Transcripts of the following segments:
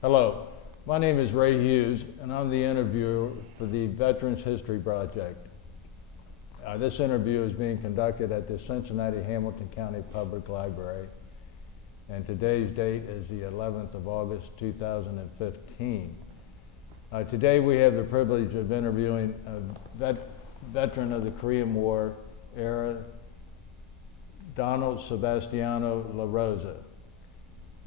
Hello, my name is Ray Hughes, and I'm the interviewer for the Veterans History Project. This interview is being conducted at the Cincinnati Hamilton County Public Library, and today's date is the 11th of August, 2015. Today we have the privilege of interviewing a veteran of the Korean War era, Donald Sebastiano LaRosa,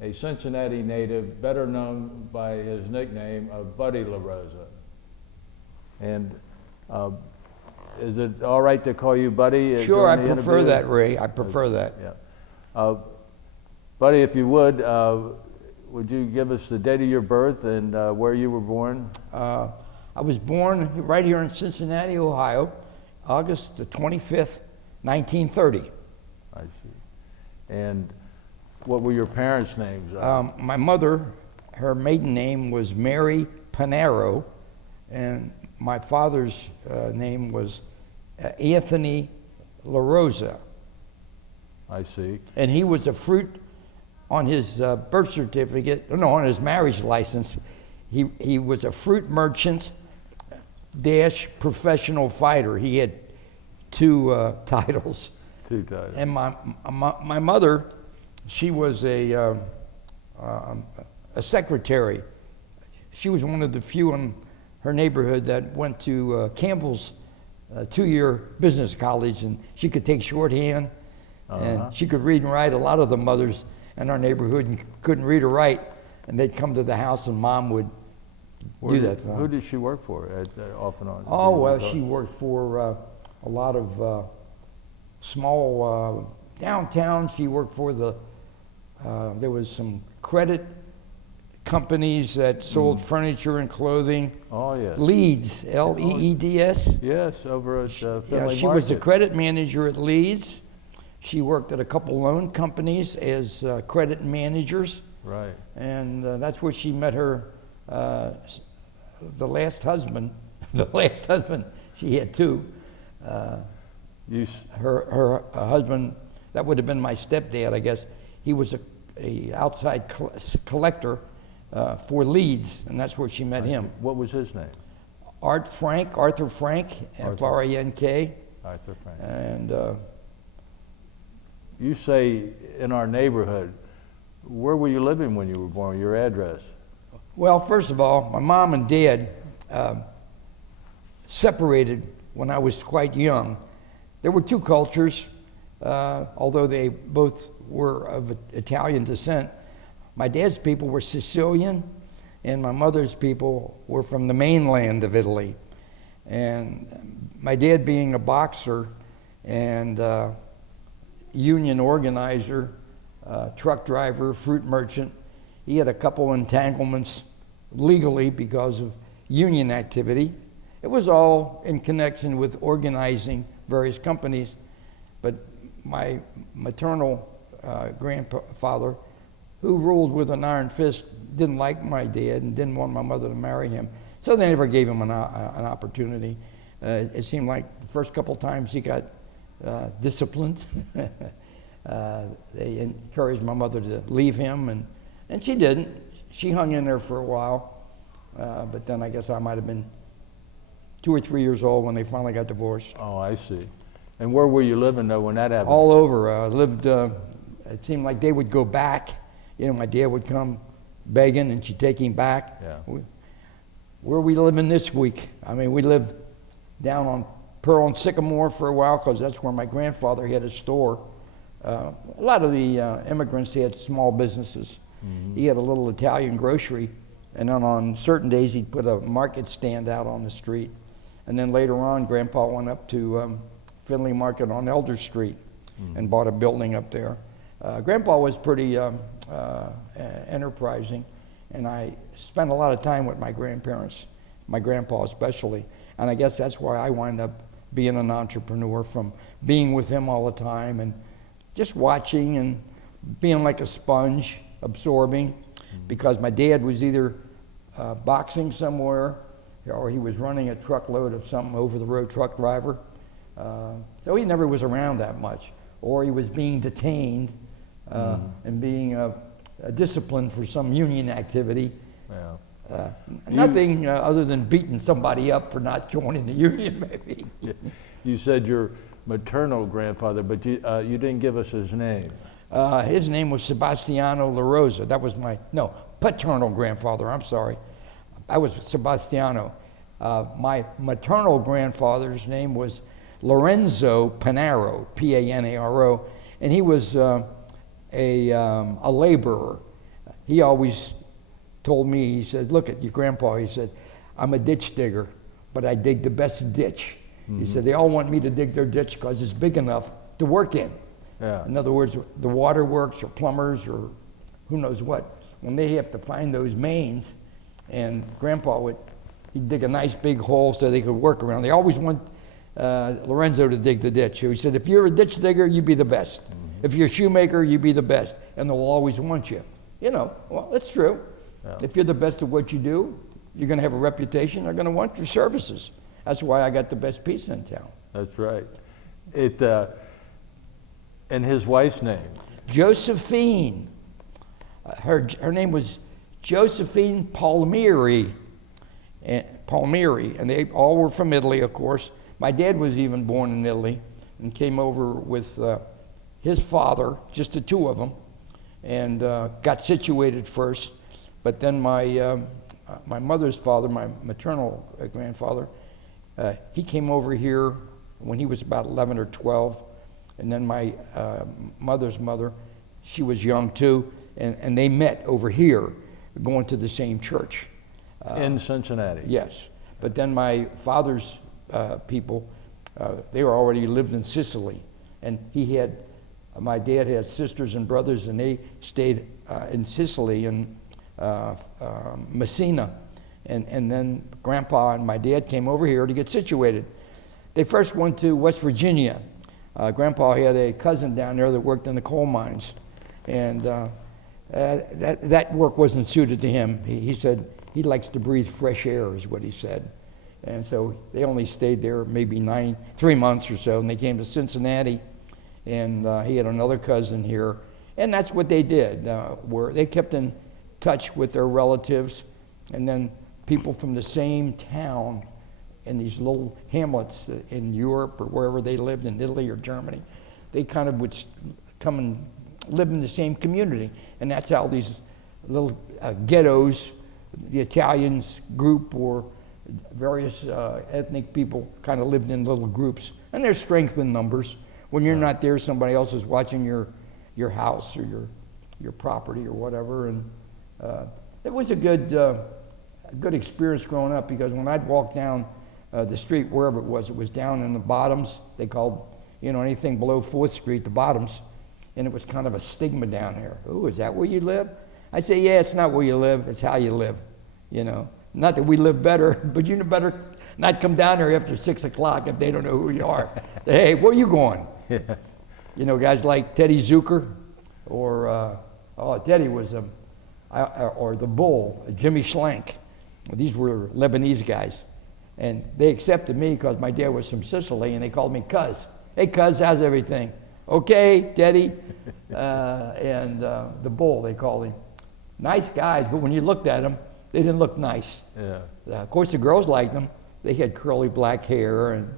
a Cincinnati native, better known by his nickname of Buddy LaRosa. And is it all right to call you Buddy? Sure, I prefer that, Ray. I prefer that. Yeah. Buddy, if you would you give us the date of your birth and where you were born? I was born right here in Cincinnati, Ohio, August the 25th, 1930. I see. And what were your parents' names? My mother, her maiden name was Mary Panaro, and my father's name was Anthony LaRosa. I see. And he was a fruit on his birth certificate, no, on his marriage license. He was a fruit merchant dash professional fighter. He had two titles. Two titles. And my mother, she was a secretary. She was one of the few in her neighborhood that went to Campbell's two-year business college, and she could take shorthand, and she could read and write. A lot of the mothers in our neighborhood couldn't read or write, and they'd come to the house, and Mom would do that for them. Who did she work for off and on? Oh, well, she worked for a lot of small downtown. She worked for there was some credit companies that sold furniture and clothing. Oh, yes. Leeds, L-E-E-D-S. Yes, over at Finley she was the Market. credit manager at Leeds. She worked at a couple loan companies as credit managers. Right. And that's where she met her, the last husband. The last husband, she had two. Her husband, that would have been my stepdad, I guess. He was a outside collector for Leeds, and that's where she met him. What was his name? Arthur Frank, F-R-A-N-K. Arthur Frank. And you say in our neighborhood. Where were you living when you were born? Your address? well, first of all, my mom and dad separated when I was quite young. There were two cultures, although they both were of Italian descent. My dad's people were Sicilian, and my mother's people were from the mainland of Italy. And my dad, being a boxer and union organizer, truck driver, fruit merchant, he had a couple entanglements legally because of union activity. It was all in connection with organizing various companies, but my maternal grandfather, who ruled with an iron fist, didn't like my dad and didn't want my mother to marry him, so they never gave him an opportunity. It seemed like the first couple times he got disciplined. They encouraged my mother to leave him, and she didn't. She hung in there for a while, but then I guess I might have been 2 or 3 years old when they finally got divorced. Oh, I see. And where were you living, though, when that happened? All over. Lived, it seemed like they would go back. You know, my dad would come begging, and she'd take him back. Yeah. Where are we living this week? I mean, we lived down on Pearl and Sycamore for a while because that's where my grandfather had a store. A lot of the immigrants, they had small businesses. Mm-hmm. He had a little Italian grocery, and then on certain days he'd put a market stand out on the street. And then later on, Grandpa went up to Finley Market on Elder Street and bought a building up there. Grandpa was pretty enterprising, and I spent a lot of time with my grandparents, my grandpa especially, and I guess that's why I wound up being an entrepreneur, from being with him all the time and just watching and being like a sponge, absorbing, because my dad was either boxing somewhere or he was running a truckload of some over-the-road truck driver. So he never was around that much, or he was being detained and being disciplined for some union activity, Nothing other than beating somebody up for not joining the union, maybe. You said your maternal grandfather, but you didn't give us his name. His name was Sebastiano LaRosa. That was paternal grandfather, I'm sorry. I was Sebastiano. My maternal grandfather's name was Lorenzo Panaro, P-A-N-A-R-O, and he was a laborer. He always told me, he said, look at your grandpa, he said, I'm a ditch digger, but I dig the best ditch. Mm-hmm. He said, they all want me to dig their ditch because it's big enough to work in. Yeah. In other words, the waterworks or plumbers or who knows what, when they have to find those mains, and Grandpa he'd dig a nice big hole so they could work around. They always want Lorenzo to dig the ditch. He said, if you're a ditch digger, you be the best. Mm-hmm. If you're a shoemaker, you be the best. And they'll always want you. Well, that's true. Yeah. If you're the best at what you do, you're going to have a reputation. They're going to want your services. That's why I got the best pizza in town. That's right. And his wife's name? Josephine. Her name was Josephine Palmieri. And they all were from Italy, of course. My dad was even born in Italy and came over with his father, just the two of them, and got situated first. But then my mother's father, my maternal grandfather, he came over here when he was about 11 or 12. And then my mother's mother, she was young too, and they met over here, going to the same church. In Cincinnati? Yes. But then my father's people, they were already lived in Sicily. And my dad had sisters and brothers, and they stayed in Sicily, in Messina. And then Grandpa and my dad came over here to get situated. They first went to West Virginia. Grandpa had a cousin down there that worked in the coal mines. And that work wasn't suited to him. He said he likes to breathe fresh air, is what he said. And so they only stayed there maybe 3 months or so, and they came to Cincinnati, and he had another cousin here. And that's what they did, where they kept in touch with their relatives, and then people from the same town in these little hamlets in Europe or wherever they lived, in Italy or Germany, they kind of would come and live in the same community. And that's how these little ghettos, the Italians group or various ethnic people kind of lived in little groups. And there's strength in numbers. When you're not there, somebody else is watching your house or your property or whatever. And it was a good experience growing up, because when I'd walk down the street, wherever it was down in the bottoms. They called, anything below 4th Street the bottoms. And it was kind of a stigma down there. Oh, is that where you live? I say, yeah, it's not where you live, it's how you live. Not that we live better, but you better not come down there after 6 o'clock if they don't know who you are. Hey, where are you going? Yeah. Guys like Teddy Zucker, or Teddy was or the Bull, Jimmy Schlenk. These were Lebanese guys. And they accepted me because my dad was from Sicily, and they called me Cuz. Hey, Cuz, how's everything? Okay, Teddy. And the Bull, they called him. Nice guys, but when you looked at them, they didn't look nice. Yeah. Of course, the girls liked them. They had curly black hair, and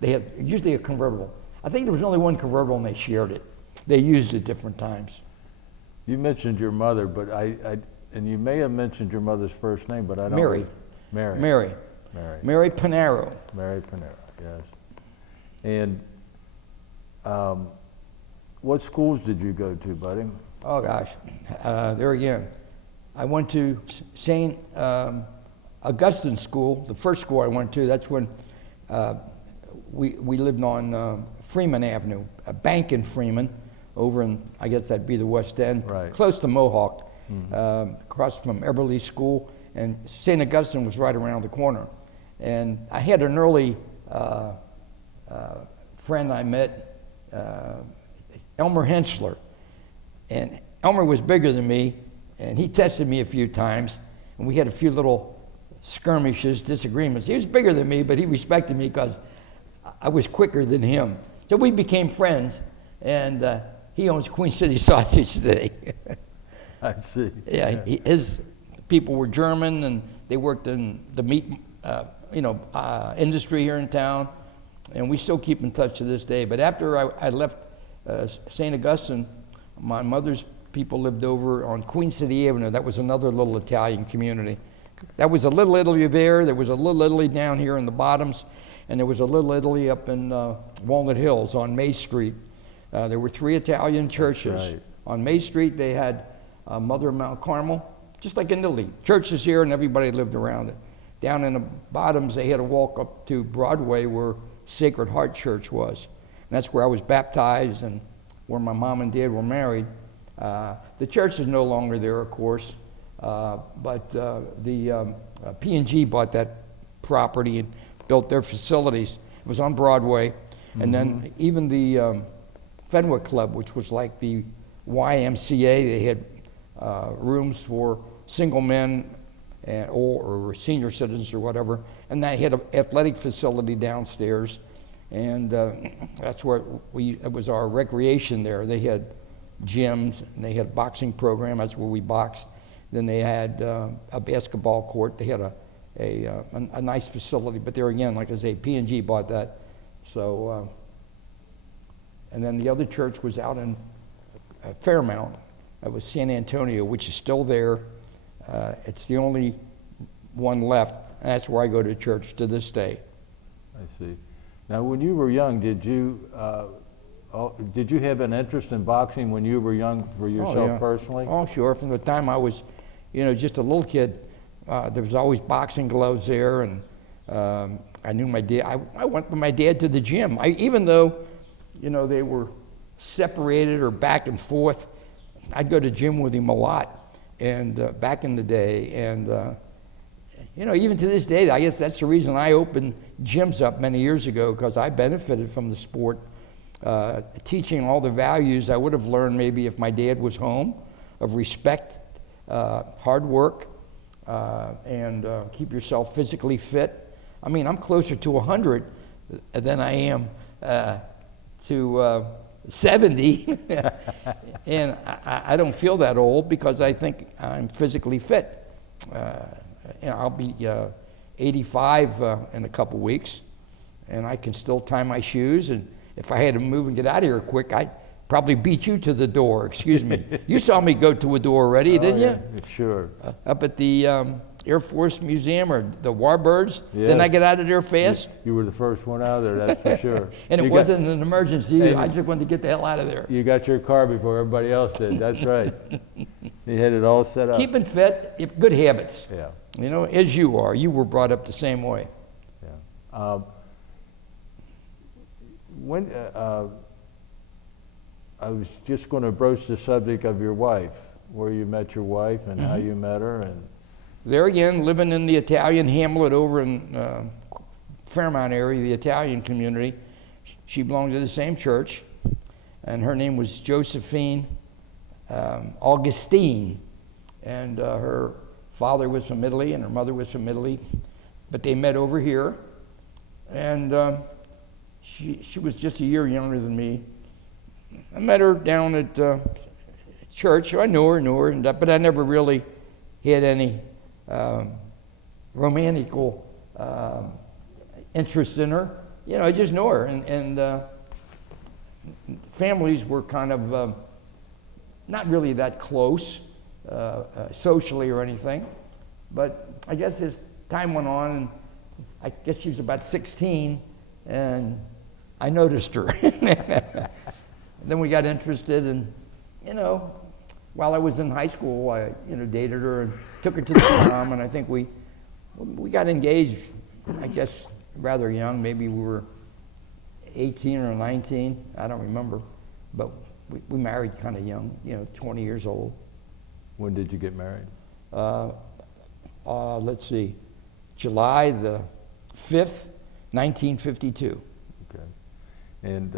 they had usually a convertible. I think there was only one convertible, and they shared it. They used it different times. You mentioned your mother, but and you may have mentioned your mother's first name, but I don't. Mary. Mary Panaro. Mary Panaro, yes. And what schools did you go to, buddy? Oh gosh, there again. I went to St. Augustine School, the first school I went to. That's when we lived on Freeman Avenue, a bank in Freeman, over in, I guess that'd be the West End, right, close to Mohawk, across from Eberly School, and St. Augustine was right around the corner. And I had an early friend I met, Elmer Hensler, and Elmer was bigger than me, and he tested me a few times, and we had a few little skirmishes, disagreements. He was bigger than me, but he respected me because I was quicker than him. So we became friends, and he owns Queen City Sausage today. I see. Yeah, his people were German, and they worked in the meat, industry here in town, and we still keep in touch to this day. But after I left St. Augustine, my mother's people lived over on Queen City Avenue. That was another little Italian community. That was a Little Italy there. There was a Little Italy down here in the Bottoms, and there was a Little Italy up in Walnut Hills on May Street. There were 3 Italian churches. Right. On May Street, they had Mother of Mount Carmel, just like in Italy. Churches here, and everybody lived around it. Down in the Bottoms, they had to walk up to Broadway where Sacred Heart Church was. And that's where I was baptized and where my mom and dad were married. The church is no longer there, of course, but the P&G bought that property and built their facilities. It was on Broadway. And then even the Fenwick Club, which was like the YMCA, they had rooms for single men or senior citizens or whatever, and they had an athletic facility downstairs, and that's where it was our recreation there. They had gyms, and they had a boxing program. That's where we boxed. Then they had a basketball court. They had a nice facility, but there again, like I say, P&G bought that. So, and then the other church was out in Fairmount. It was San Antonio, which is still there. It's the only one left, and that's where I go to church to this day. I see. Now, when you were young, did you have an interest in boxing when you were young for yourself personally? Oh, sure. From the time I was, just a little kid, there was always boxing gloves there, and I knew my dad. I went with my dad to the gym. Even though, they were separated or back and forth, I'd go to gym with him a lot. And back in the day, and even to this day, I guess that's the reason I opened gyms up many years ago, because I benefited from the sport, teaching all the values I would have learned maybe if my dad was home, of respect, hard work, and keep yourself physically fit. I mean, I'm closer to 100 than I am to 70, and I don't feel that old because I think I'm physically fit. I'll be 85 in a couple weeks, and I can still tie my shoes, and if I had to move and get out of here quick, I'd probably beat you to the door. Excuse me. You saw me go to a door already, didn't you? Sure. Up at the Air Force Museum or the Warbirds. Yes. Didn't I get out of there fast? You were the first one out of there, that's for sure. And it wasn't an emergency. I just wanted to get the hell out of there. You got your car before everybody else did, that's right. You had it all set up. Keeping fit, good habits. Yeah. As you are. You were brought up the same way. Yeah. I was just going to broach the subject of your wife, where you met your wife and how you met her. And there again, living in the Italian hamlet over in Fairmount area, the Italian community. She belonged to the same church, and her name was Josephine Augustine, and her father was from Italy and her mother was from Italy, but they met over here, and she was just a year younger than me. I met her down at church. I knew her, but I never really had any romantical interest in her. I just knew her, and families were kind of not really that close socially or anything, but I guess as time went on, and I guess she was about 16, and I noticed her. Then we got interested, and while I was in high school, I dated her and took her to the prom, and I think we got engaged, I guess, rather young. Maybe we were 18 or 19, I don't remember, but we married kind of young, 20 years old. when did you get married? Let's see, July the 5th, 1952. Okay. And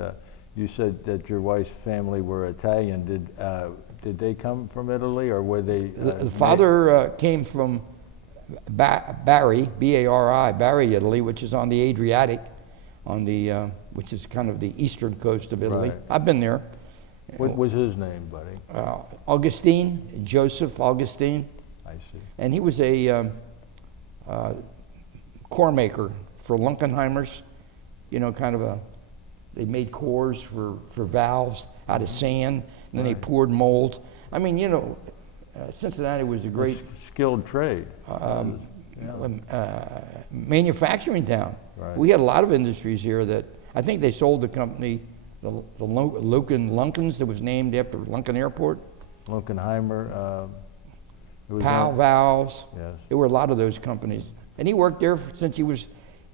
you said that your wife's family were Italian. Did they come from Italy, or were they? The father came from Bari, B-A-R-I, Bari, Italy, which is on the Adriatic, which is kind of the eastern coast of Italy. Right. I've been there. What was his name, buddy? Augustine, Joseph Augustine. I see. And he was a core maker for Lunkenheimers, kind of they made cores for valves out of sand, and then they poured mold. I mean, Cincinnati was a great skilled trade. Manufacturing town. Right. We had a lot of industries here that I think they sold the company, the Lunkens, that was named after Lunken Airport. Lunkenheimer. Powell Valves. Yes. There were a lot of those companies. And he worked there since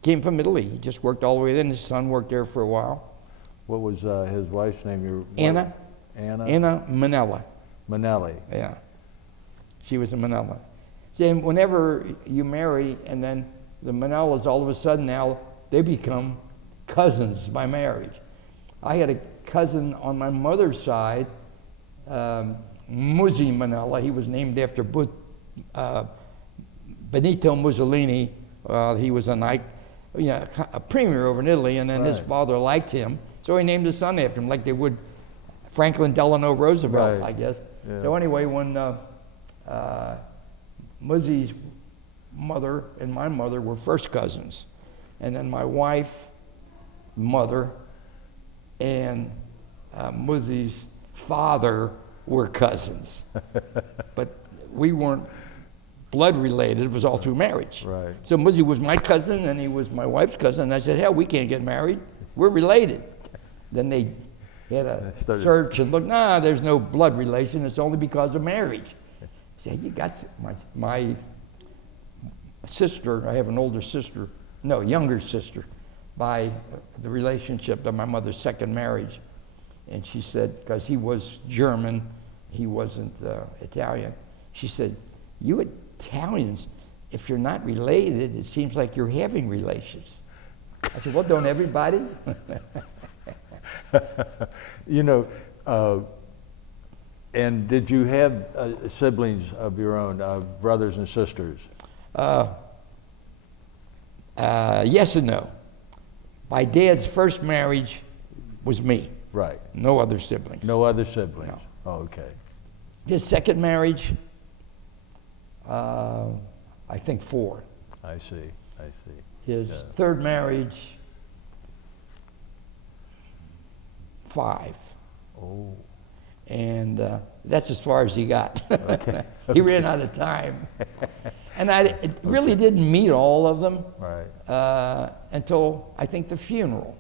came from Italy. He just worked all the way there, and his son worked there for a while. What was his wife's name? Anna. Anna? Anna Manella. Manelli. Yeah. She was a Manella. See, and whenever you marry, and then the Manellas, all of a sudden now, they become cousins by marriage. I had a cousin on my mother's side, Muzzi Manella. He was named after Benito Mussolini. He was a premier over in Italy, and then his father liked him, so he named his son after him, like they would Franklin Delano Roosevelt, I guess. Yeah. So anyway, when Muzzi's mother and my mother were first cousins, and then my wife, mother, and Muzzi's father were cousins. But we weren't blood related, it was all through marriage. Right. So Muzzi was my cousin, and he was my wife's cousin, and I said, hell, we can't get married, we're related. Then they had a search and look, nah, there's no blood relation, it's only because of marriage. I said, you got my sister, I have an younger sister, by the relationship of my mother's second marriage. And she said, because he was German, he wasn't Italian, she said, you Italians, if you're not related, it seems like you're having relations. I said, well, don't everybody? And did you have siblings of your own, brothers and sisters? Yes and no. My dad's first marriage was me. Right. No other siblings. No other siblings? No. Oh, okay. His second marriage, I think 4. I see. His third marriage, 5. Oh. And that's as far as he got. Okay. He ran out of time. And I really didn't meet all of them until, I think, the funeral.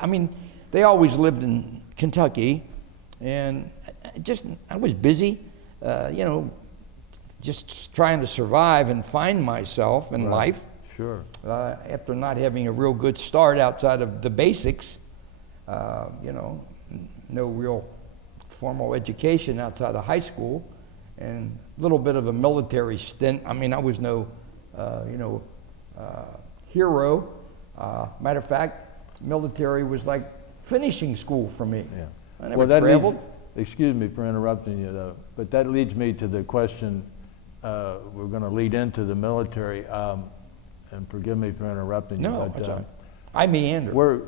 I mean, they always lived in Kentucky, and I was busy, just trying to survive and find myself in life. Sure. After not having a real good start outside of the basics, no real formal education outside of high school, and a little bit of a military stint. I mean, I was no, hero. Matter of fact, military was like finishing school for me. Yeah. I never traveled. Excuse me for interrupting you, though, but that leads me to the question we're going to lead into the military, and forgive me for interrupting you. No, that's all right. I meander.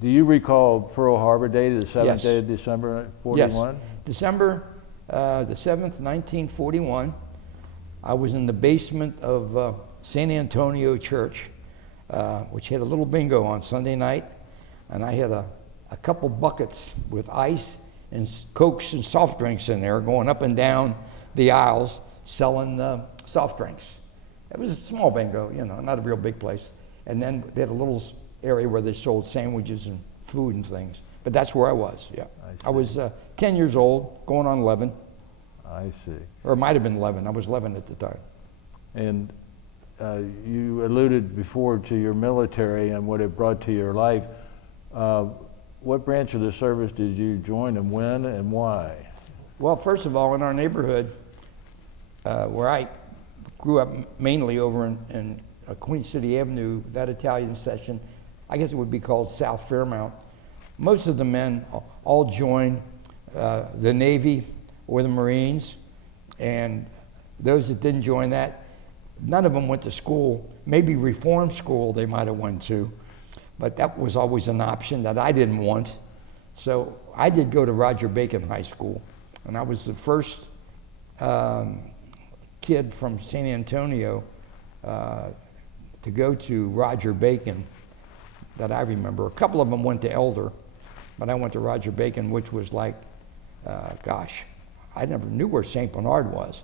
Do you recall Pearl Harbor Day, the 7th Yes. day of December, 41? Yes. December the 7th, 1941, I was in the basement of San Antonio Church, which had a little bingo on Sunday night, and I had a couple buckets with ice and Cokes and soft drinks in there, going up and down the aisles selling soft drinks. It was a small bingo, not a real big place. And then they had a little area where they sold sandwiches and food and things. But that's where I was, yeah. I was 10 years old, going on 11. I see. Or it might have been 11. I was 11 at the time. And you alluded before to your military and what it brought to your life. What branch of the service did you join, and when and why? Well, first of all, in our neighborhood, where I grew up mainly over in Queen City Avenue, that Italian section, I guess it would be called South Fairmount. Most of the men all joined the Navy or the Marines, and those that didn't join that, none of them went to school. Maybe reform school they might have went to, but that was always an option that I didn't want. So I did go to Roger Bacon High School, and I was the first kid from San Antonio to go to Roger Bacon that I remember. A couple of them went to Elder, but I went to Roger Bacon, which was like, gosh, I never knew where St. Bernard was.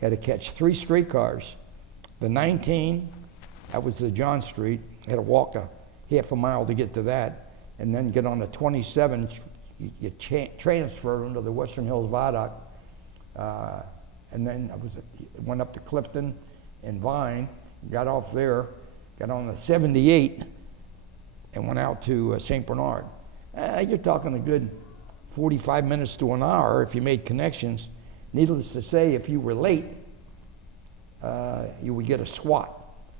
Had to catch 3 streetcars. The 19, that was the John Street, had to walk a half a mile to get to that, and then get on the 27, you transfer into the Western Hills Viaduct, and then went up to Clifton and Vine, got off there, got on the 78, and went out to St. Bernard. You're talking a good 45 minutes to an hour if you made connections. Needless to say, if you were late, you would get a SWAT,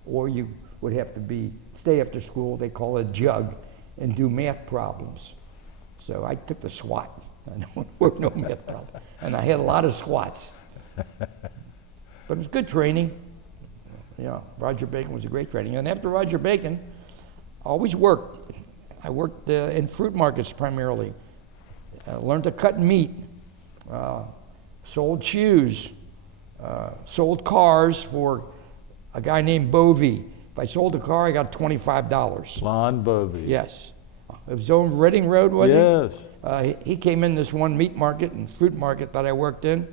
or you would have to stay after school, they call it jug, and do math problems. So I took the SWAT. I don't work no math problem. And I had a lot of squats. But it was good training. Yeah, Roger Bacon was a great training. And after Roger Bacon, I always worked. I worked in fruit markets primarily. Learned to cut meat. Sold shoes. Sold cars for a guy named Bovey. If I sold a car, I got $25. Lon Bovey. Yes. It was on Reading Road, was Yes. He came in this one meat market and fruit market that I worked in.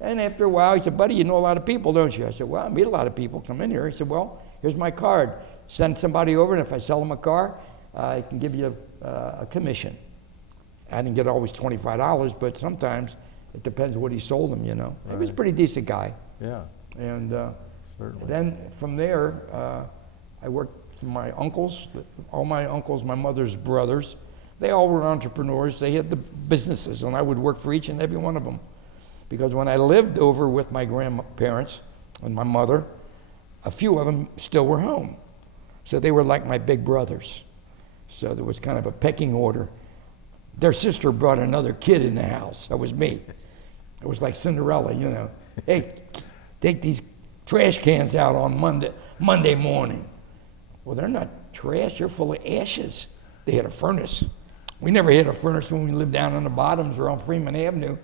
And after a while, he said, buddy, you know a lot of people, don't you? I said, well, I meet a lot of people come in here. He said, well, here's my card. Send somebody over, and if I sell them a car, I can give you a commission. I didn't get always $25, but sometimes it depends what he sold them, you know. He was a pretty decent guy. Yeah. And Certainly. then from there, I worked for my uncles, all my uncles, my mother's brothers. They all were entrepreneurs. They had the businesses, and I would work for each and every one of them. Because when I lived over with my grandparents and my mother, a few of them still were home. So they were like my big brothers. So there was kind of a pecking order. Their sister brought another kid in the house. That was me. It was like Cinderella, you know. Hey, take these trash cans out on Monday morning. Well, they're not trash. They're full of ashes. They had a furnace. We never had a furnace when we lived down on the bottoms or on Freeman Avenue.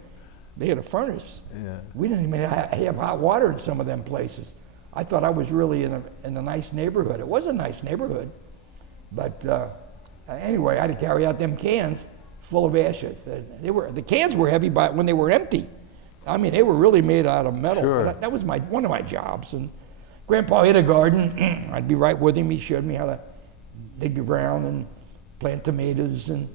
They had a furnace. Yeah. We didn't even have hot water in some of them places. I thought I was really in a nice neighborhood. It was a nice neighborhood. But anyway, I had to carry out them cans full of ashes. The cans were heavy when they were empty. I mean, they were really made out of metal. Sure. But that was one of my jobs. And Grandpa had a garden. I'd be right with him. He showed me how to dig the ground and plant tomatoes. And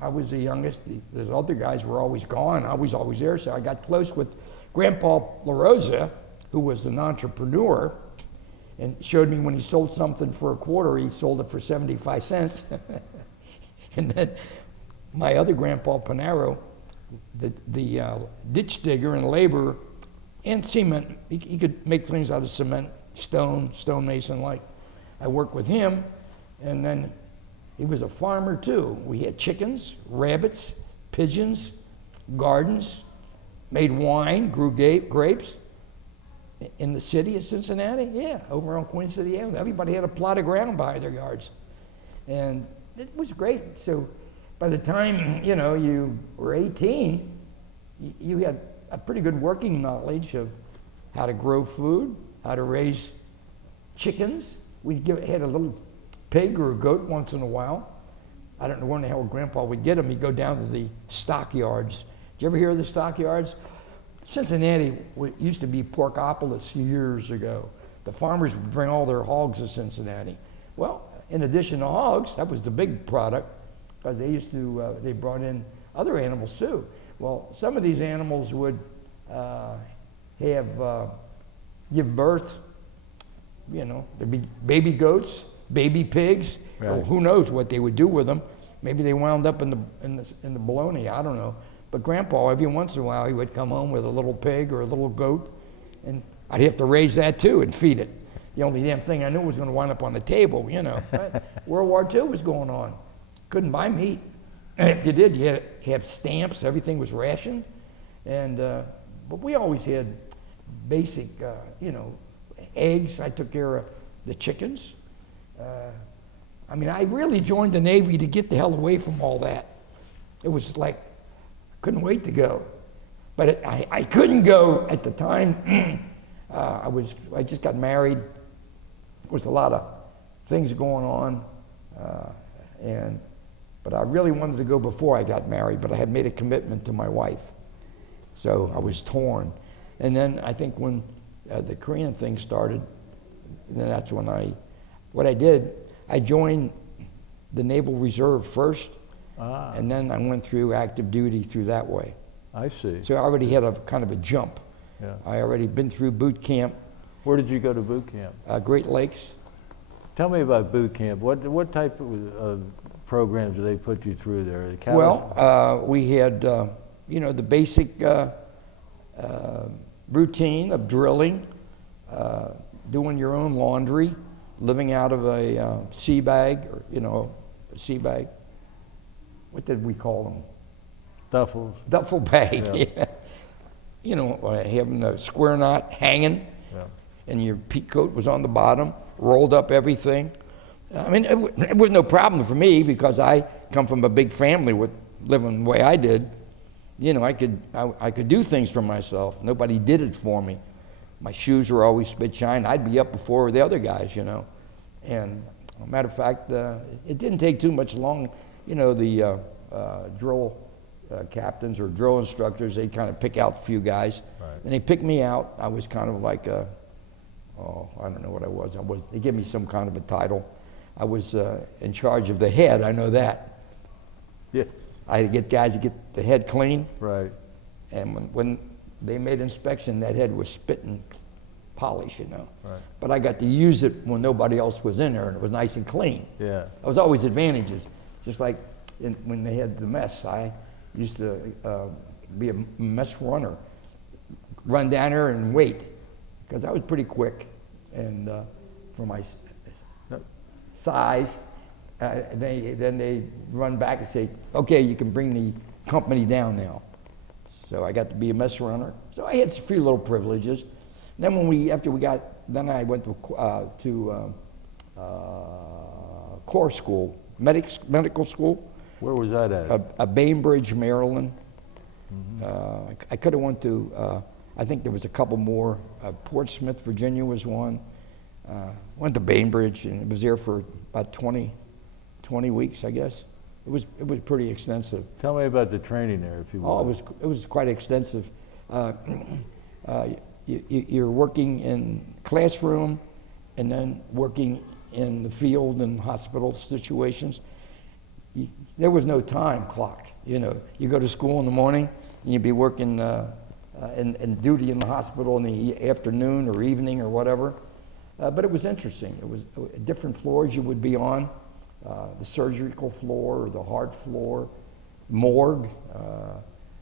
I was the youngest. The other guys were always gone. I was always there. So I got close with Grandpa LaRosa, who was an entrepreneur, and showed me when he sold something for $0.25, he sold it for 75 cents. And then my other grandpa, Panaro, the ditch digger and laborer and cement, he could make things out of cement, stonemason like. I worked with him, and then he was a farmer too. We had chickens, rabbits, pigeons, gardens, made wine, grew grapes. In the city of Cincinnati, yeah, over on Queen City Avenue. Everybody had a plot of ground behind their yards. And it was great. So by the time, you were 18, you had a pretty good working knowledge of how to grow food, how to raise chickens. We had a little pig or a goat once in a while. I don't know when the hell Grandpa would get them. He'd go down to the stockyards. Did you ever hear of the stockyards? Cincinnati used to be Porkopolis years ago. The farmers would bring all their hogs to Cincinnati. Well, in addition to hogs, that was the big product, because they brought in other animals too. Well, some of these animals would give birth, there'd be baby goats, baby pigs. Right. Well, who knows what they would do with them? Maybe they wound up in the bologna, I don't know. But Grandpa, every once in a while, he would come home with a little pig or a little goat, and I'd have to raise that too and feed it. The only damn thing I knew was going to wind up on the table, World War II was going on. Couldn't buy meat. And if you did, you had to have stamps. Everything was rationed. And, but we always had basic, eggs. I took care of the chickens. I really joined the Navy to get the hell away from all that. It was like, couldn't wait to go. But I couldn't go at the time. I just got married. There was a lot of things going on, but I really wanted to go before I got married, but I had made a commitment to my wife. So I was torn. And then I think when the Korean thing started, then that's when what I did, I joined the Naval Reserve first, and then I went through active duty through that way. I see. So I already had a kind of a jump. Yeah. I already been through boot camp. Where did you go to boot camp? Great Lakes. Tell me about boot camp. What type of programs do they put you through there? The cattle- Well, we had, the basic routine of drilling, doing your own laundry, living out of a sea bag, or, a sea bag. What did we call them? Duffels. Duffel bag, Yeah. yeah. Having a square knot hanging, Yeah. and your peacoat was on the bottom, rolled up everything. I mean, it was no problem for me because I come from a big family with living the way I did. I could do things for myself. Nobody did it for me. My shoes were always spit shine. I'd be up before the other guys, And as a matter of fact, it didn't take too much long. The drill captains or drill instructors, they'd kind of pick out a few guys. Right. And they picked me out. I was kind of like I don't know what I was. They gave me some kind of a title. I was in charge of the head, I know that. Yeah. I had to get guys to get the head clean. Right. And when they made inspection, that head was spitting polish, Right. But I got to use it when nobody else was in there, and it was nice and clean. Yeah. There was always advantages. Just like when they had the mess, I used to be a mess runner. Run down there and wait, because I was pretty quick. And for my size, then they run back and say, okay, you can bring the company down now. So I got to be a mess runner. So I had a few little privileges. Then then I went to Corps school, medical school. Where was that at? Bainbridge, Maryland. Mm-hmm. I could have went to, I think there was a couple more. Portsmouth, Virginia was one. Went to Bainbridge and was there for about 20 weeks, I guess. It was pretty extensive. Tell me about the training there, if you will. Oh, it was quite extensive. You're working in classroom and then working in the field and hospital situations. There was no time clocked. You go to school in the morning and you'd be working in duty in the hospital in the afternoon or evening or whatever. But it was interesting. It was different floors you would be on, the surgical floor or the heart floor, morgue,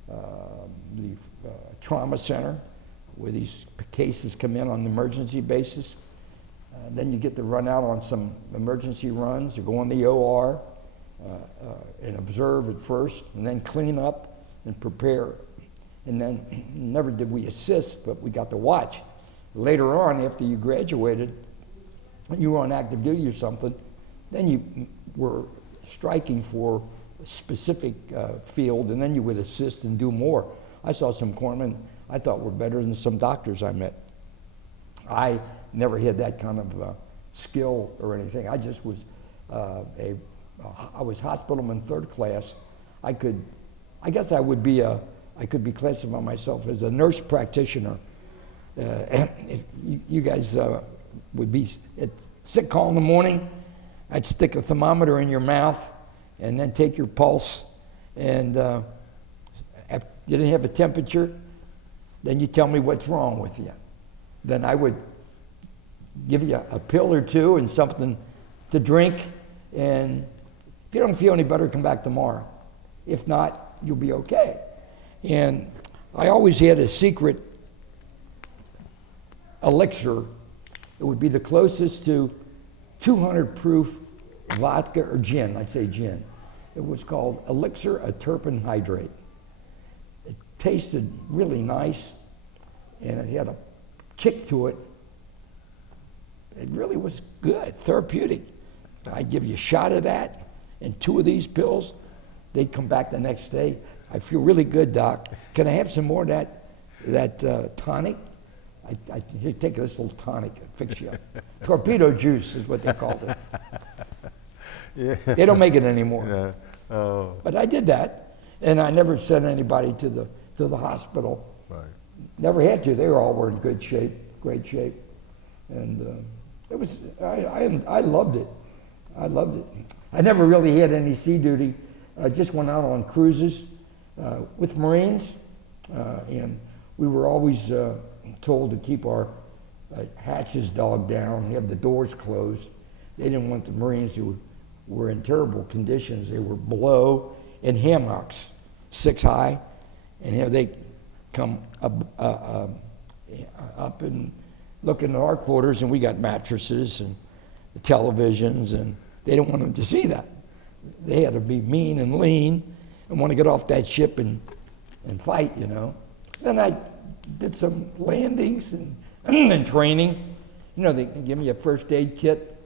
the trauma center, where these cases come in on an emergency basis. Then you get to run out on some emergency runs, or go in the OR and observe at first, and then clean up and prepare. And then never did we assist, but we got to watch. Later on, after you graduated, when you were on active duty or something, then you were striking for a specific field, and then you would assist and do more. I saw some corpsmen I thought were better than some doctors I met. I never had that kind of skill or anything. I just was I was hospitalman third class. I guess I could be classifying myself as a nurse practitioner. If you guys would be at sick call in the morning, I'd stick a thermometer in your mouth and then take your pulse, and if you didn't have a temperature, then you tell me what's wrong with you. Then I would give you a pill or two and something to drink, and if you don't feel any better, come back tomorrow. If not, you'll be okay. And I always had a secret elixir. It would be the closest to 200 proof vodka or gin. I'd say gin. It was called elixir of terpene hydrate. It tasted really nice, and it had a kick to it. It really was good, therapeutic. I'd give you a shot of that and 2 of these pills. They'd come back the next day, I feel really good, Doc. Can I have some more of that tonic? You take this little tonic and fix you up. Torpedo juice is what they called it. Yeah. They don't make it anymore. Yeah. Oh, But I did that, and I never sent anybody to the hospital. right. Never had to. They were all were in good shape, great shape, and it was. I loved it. I loved it. I never really had any sea duty. I just went out on cruises with Marines, and we were always told to keep our hatches dogged down, have the doors closed. They didn't want the Marines who were in terrible conditions. They were below in hammocks, 6 high, and here they come up and look into our quarters, and we got mattresses and televisions, and they didn't want them to see that. They had to be mean and lean and want to get off that ship and fight, you know. Then I did some landings and training. You know, they give me a first aid kit,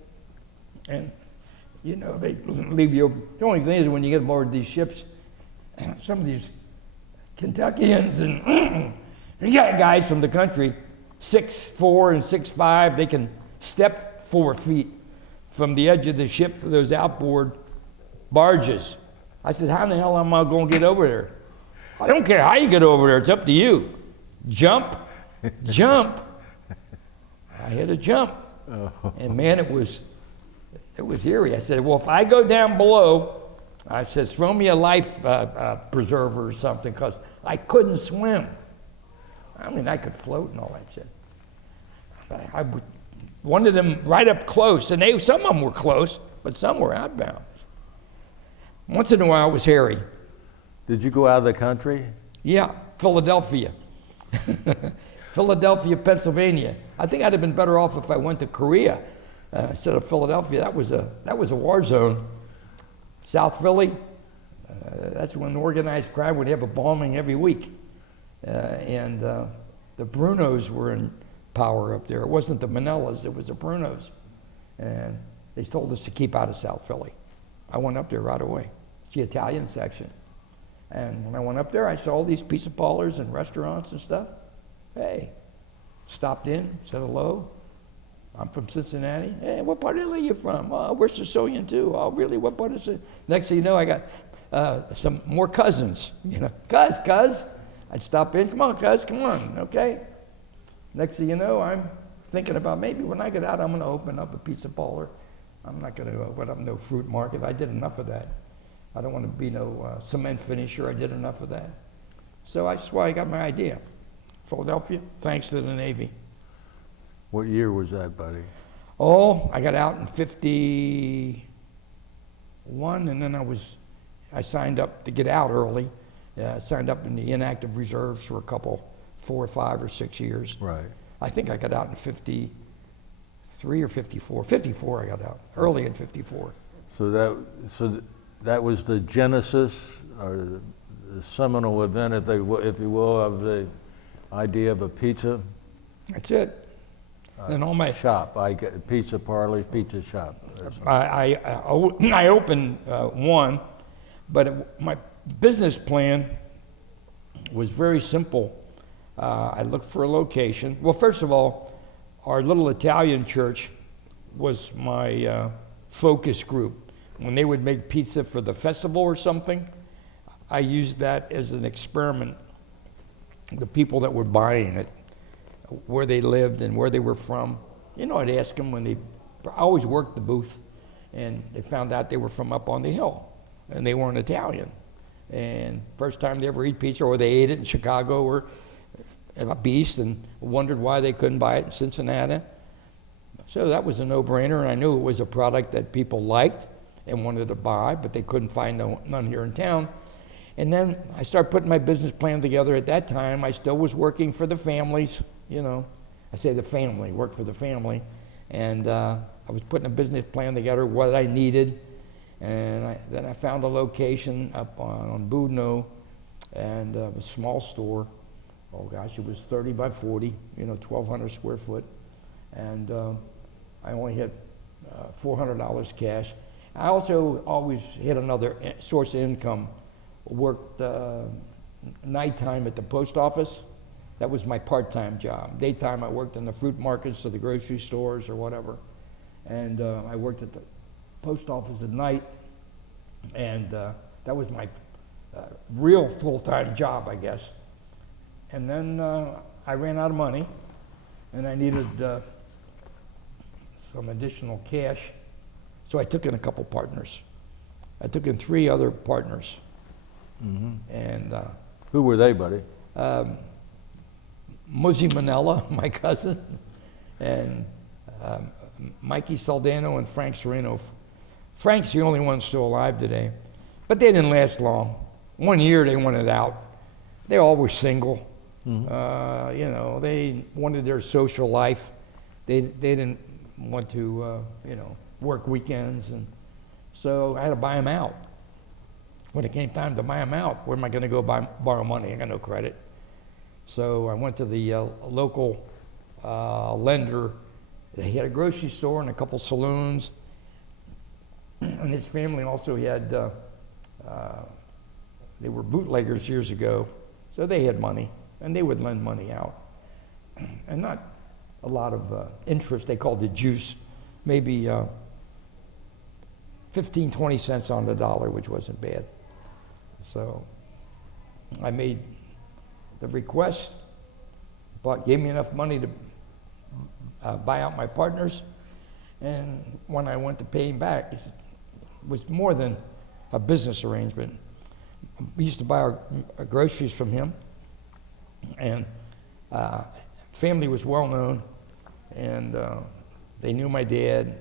and you know, they leave you. The only thing is when you get aboard these ships, some of these Kentuckians and you got guys from the country, 6'4" and 6'5", they can step 4 feet from the edge of the ship to those outboard barges. I said, how the hell am I going to get over there? I don't care how you get over there, it's up to you. Jump, jump. I had to jump. And man, it was eerie. I said, well, if I go down below, I said, throw me a life preserver or something, because I couldn't swim. I mean, I could float and all that shit. I wanted them right up close, and some of them were close, but some were outbound. Once in a while, it was hairy. Did you go out of the country? Yeah, Philadelphia. Philadelphia, Pennsylvania. I think I'd have been better off if I went to Korea instead of Philadelphia. That was a war zone. South Philly, that's when organized crime would have a bombing every week. And the Brunos were in power up there. It wasn't the Manillas, it was the Brunos. And they told us to keep out of South Philly. I went up there right away. It's the Italian section. And when I went up there, I saw all these pizza parlors and restaurants and stuff. Hey, stopped in, said hello. I'm from Cincinnati. Hey, what part of Italy are you from? Oh, we're Sicilian too. Oh, really? What part of Sicily? Next thing you know, I got some more cousins. You know, cuz. I'd stop in. Come on, cuz, come on. Okay. Next thing you know, I'm thinking about maybe when I get out, I'm going to open up a pizza parlor. I'm not going to open up no fruit market. I did enough of that. I don't want to be no cement finisher. I did enough of that. So that's why I got my idea. Philadelphia, thanks to the Navy. What year was that, buddy? Oh, I got out in 51, and then I signed up to get out early. I signed up in the inactive reserves for a couple, 4 or 5 or 6 years. Right. I think I got out in 53 or 54. 54 I got out, early in 54. So that was the genesis, or the seminal event, if you will, of the idea of a pizza That's it. And all my shop. I get pizza parlor, pizza shop. I opened one, but my business plan was very simple. I looked for a location. Well, first of all, our little Italian church was my focus group. When they would make pizza for the festival or something, I used that as an experiment. The people that were buying it, where they lived and where they were from. You know, I'd ask them I always worked the booth, and they found out they were from up on the hill, and they weren't Italian. And first time they ever eat pizza, or they ate it in Chicago or up east and wondered why they couldn't buy it in Cincinnati. So that was a no-brainer, and I knew it was a product that people liked and wanted to buy, but they couldn't find none here in town. And then I started putting my business plan together. At that time, I still was working for the families, you know. I say the family, work for the family. And I was putting a business plan together, what I needed. And then I found a location up on Boudneau, and a small store. Oh gosh, it was 30 by 40, you know, 1,200 square foot. And I only had $400 cash. I also always had another source of income worked nighttime at the post office. That was my part-time job. Daytime, I worked in the fruit markets or the grocery stores or whatever. And I worked at the post office at night, and that was my real full-time job, I guess. And then I ran out of money, and I needed some additional cash, so I took in a couple partners. I took in 3 other partners. And Who were they, buddy? Mosey Manella, my cousin, and Mikey Saldano and Frank Sereno. Frank's the only one still alive today, but they didn't last long. 1 year they wanted out. They all were single. You know, they wanted their social life. They didn't want to, you know, work weekends, and so I had to buy them out. When it came time to buy them out, where am I going to go borrow money? I got no credit. So I went to the local lender. He had a grocery store and a couple saloons, and his family also had, they were bootleggers years ago, so they had money, and they would lend money out. And not a lot of interest. They called it juice, maybe 15, 20 cents on the dollar, which wasn't bad. So I made the request, but gave me enough money to buy out my partners. And when I went to pay him back, it was more than a business arrangement. We used to buy our groceries from him, and family was well known, and they knew my dad.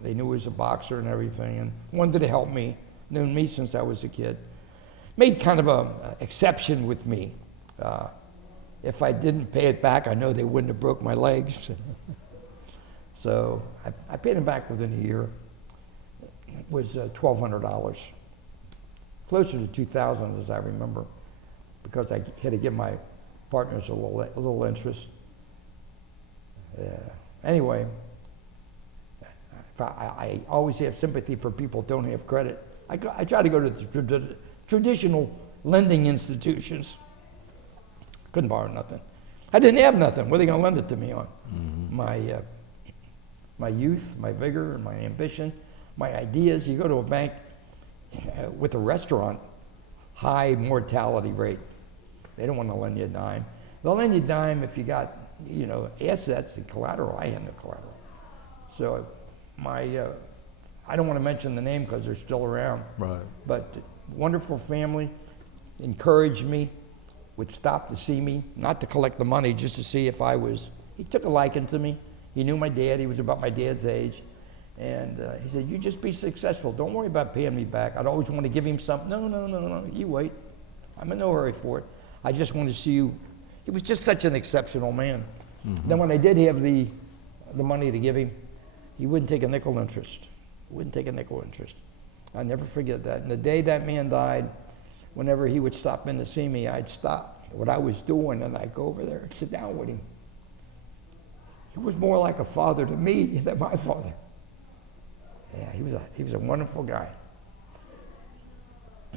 They knew he was a boxer and everything, and wanted to help me. Known me since I was a kid. Made kind of an exception with me. If I didn't pay it back, I know they wouldn't have broke my legs. So I paid him back within a year. It was $1,200, closer to $2,000 as I remember, because I had to give my partners a little interest. Anyway, I always have sympathy for people who don't have credit. I try to go to the traditional lending institutions. Couldn't borrow nothing. I didn't have nothing. What are they going to lend it to me on? My youth, my vigor, my ambition, my ideas. You go to a bank with a restaurant, high mortality rate. They don't want to lend you a dime. They'll lend you a dime if you got, you know, assets and collateral. I had no collateral. So I don't want to mention the name because they're still around. Right. But wonderful family, encouraged me, would stop to see me, not to collect the money, just to see if I was, he took a liking to me. He knew my dad, he was about my dad's age. And he said, you just be successful. Don't worry about paying me back. I'd always want to give him something. No, you wait. I'm in no hurry for it. I just want to see you. He was just such an exceptional man. Then when I did have the money to give him, he wouldn't take a nickel interest. Wouldn't take a nickel interest. I'll never forget that. And the day that man died, whenever he would stop in to see me, I'd stop what I was doing and I'd go over there and sit down with him. He was more like a father to me than my father. Yeah, he was a wonderful guy.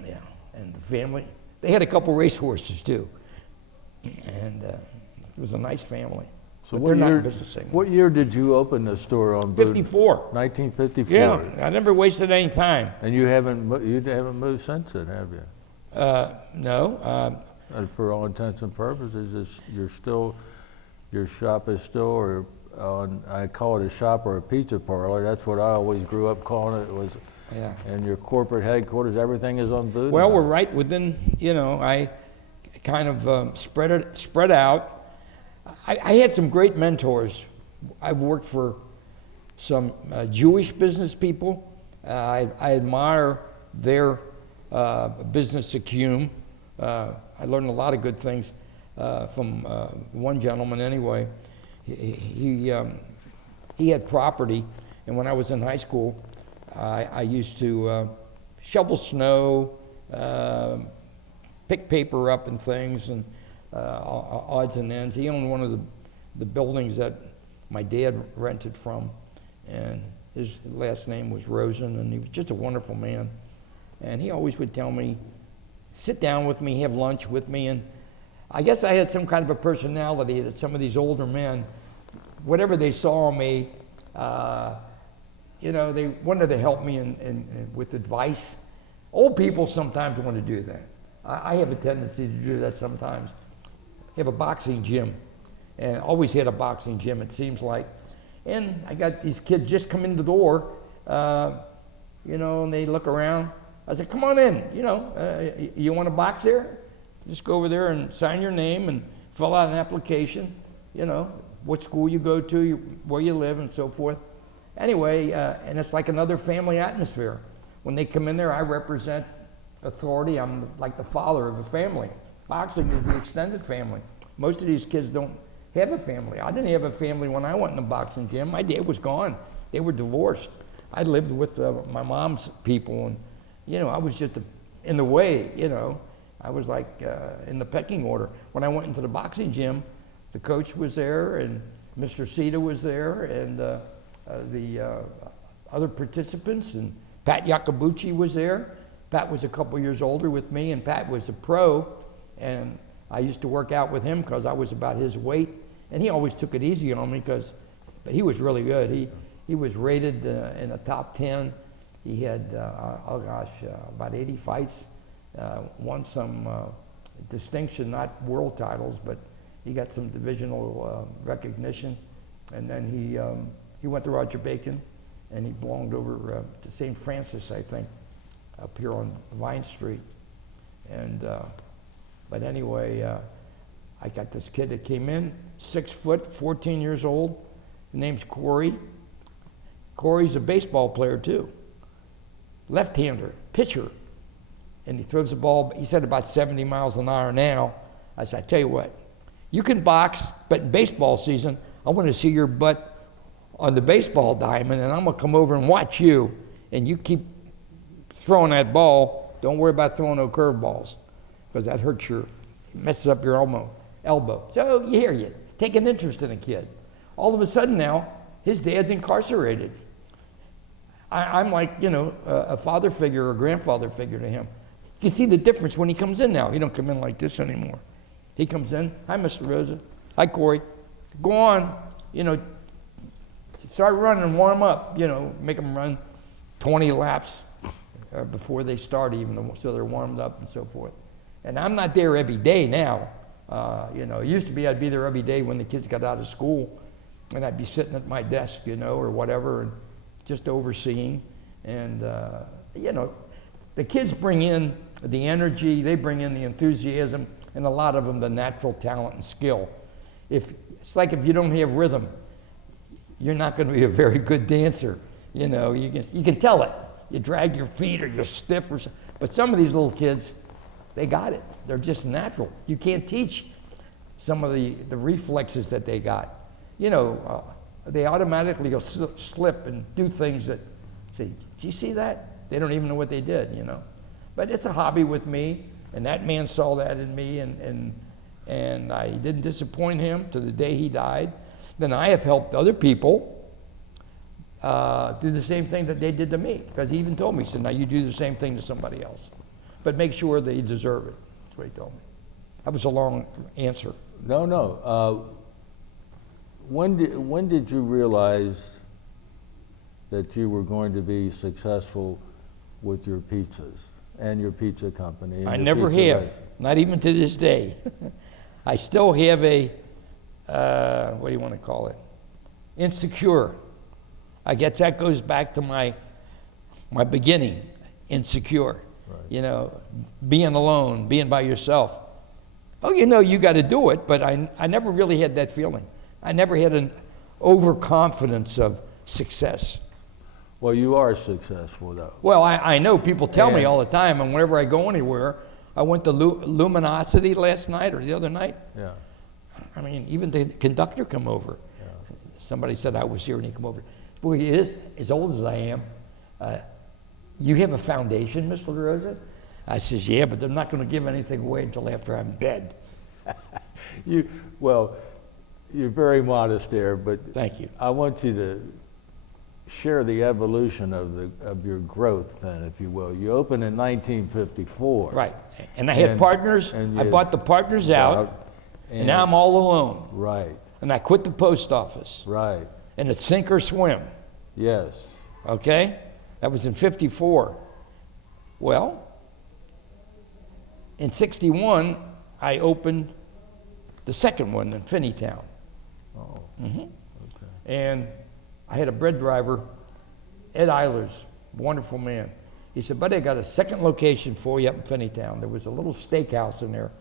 Yeah, and the family, they had a couple racehorses too. And it was a nice family. So what what year did you open the store on Boone? 54. 1954. Yeah, I never wasted any time. And you haven't moved since then, have you? No. And for all intents and purposes, your shop is still, or I call it a shop or a pizza parlor. That's what I always grew up calling it. Yeah. And your corporate headquarters, everything is on Boone. Well, we're right within. You know, I kind of spread out. I had some great mentors. I've worked for some Jewish business people. I admire their business acumen. I learned a lot of good things from one gentleman anyway. He had property, and when I was in high school, I used to shovel snow, pick paper up and things, and odds and ends. He owned one of the buildings that my dad rented from, and his last name was Rosen, and he was just a wonderful man. And he always would tell me, sit down with me, have lunch with me. And I guess I had some kind of a personality that some of these older men, whatever they saw in me, they wanted to help me with advice. Old people sometimes want to do that. I have a tendency to do that sometimes. I have a boxing gym, and always had a boxing gym, it seems like. And I got these kids just come in the door, and they look around. I said, come on in, you want to box there? Just go over there and sign your name and fill out an application, what school you go to, where you live, and so forth. Anyway, and it's like another family atmosphere. When they come in there, I represent authority. I'm like the father of a family. Boxing is the extended family. Most of these kids don't have a family. I didn't have a family when I went in the boxing gym. My dad was gone. They were divorced. I lived with my mom's people, and I was just in the way, I was like in the pecking order. When I went into the boxing gym, the coach was there, and Mr. Sita was there, and the other participants, and Pat Yakabuchi was there. Pat was a couple years older with me, and Pat was a pro, and I used to work out with him because I was about his weight, and he always took it easy on me but he was really good. He was rated in the top 10. He had, about 80 fights, won some distinction, not world titles, but he got some divisional recognition. And then he went to Roger Bacon, and he belonged over to St. Francis, I think, up here on Vine Street. And, but anyway, I got this kid that came in, 6 foot, 14 years old. His name's Corey. Corey's a baseball player too. Left-hander, pitcher. And he throws the ball, he said about 70 miles an hour now. I said, I tell you what, you can box, but in baseball season, I want to see your butt on the baseball diamond, and I'm going to come over and watch you, and you keep throwing that ball. Don't worry about throwing no curveballs, because that messes up your elbow. So you take an interest in a kid. All of a sudden now, his dad's incarcerated. I'm like, a father figure or a grandfather figure to him. You can see the difference when he comes in now. He don't come in like this anymore. He comes in, hi, Mr. Rosa. Hi, Corey. Go on, start running and warm up, make them run 20 laps before they start even, so they're warmed up and so forth. And I'm not there every day now. It used to be I'd be there every day when the kids got out of school, and I'd be sitting at my desk, or whatever, and just overseeing. And, the kids bring in the energy, they bring in the enthusiasm, and a lot of them the natural talent and skill. It's like if you don't have rhythm, you're not going to be a very good dancer. You can tell it. You drag your feet or you're stiff but some of these little kids, they got it. They're just natural. You can't teach some of the reflexes that they got. They automatically go slip and do things that say, did you see that? They don't even know what they did, But it's a hobby with me, and that man saw that in me, and I didn't disappoint him to the day he died. Then I have helped other people do the same thing that they did to me, because he even told me, he said, now you do the same thing to somebody else, but make sure they deserve it. That's what he told me. That was a long answer. No. When did you realize that you were going to be successful with your pizzas and your pizza company? I never have, not even to this day. I still have a, what do you want to call it? Insecure. I guess that goes back to my beginning, insecure. Right. Being alone, being by yourself. Oh, you got to do it, but I never really had that feeling. I never had an overconfidence of success. Well, you are successful, though. Well, I know people tell me all the time, and whenever I go anywhere, I went to Luminosity last night or the other night. Yeah. I mean, even the conductor come over. Yeah. Somebody said I was here, and he come over. Boy, he is as old as I am. You have a foundation, Mr. LaRosa? I says, yeah, but they're not going to give anything away until after I'm dead. You're very modest there, but thank you. I want you to share the evolution of your growth then, if you will. You opened in 1954. Right. And I had partners. and I you- bought the partners out, and now I'm all alone. Right, And I quit the post office. right, And it's sink or swim. yes. Okay? That was in 54. Well, in 61, I opened the second one in Finneytown. Oh, And I had a bread driver, Ed Eilers, wonderful man. He said, buddy, I got a second location for you up in Finneytown. There was a little steakhouse in there.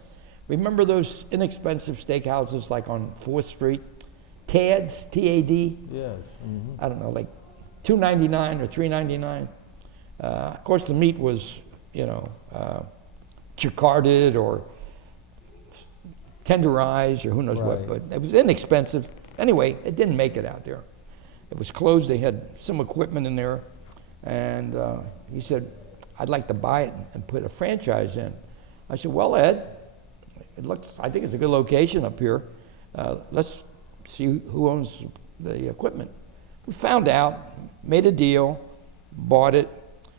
Remember those inexpensive steakhouses like on 4th Street? Tad's, T-A-D? yes. I don't know, like $2.99 or $3.99. Of course, the meat was, chicarded or tenderized or who knows what, Right. but it was inexpensive. Anyway, it didn't make it out there. It was closed. They had some equipment in there, and he said, I'd like to buy it and put a franchise in. I said, well, Ed, I think it's a good location up here. Let's see who owns the equipment. We found out, made a deal, bought it,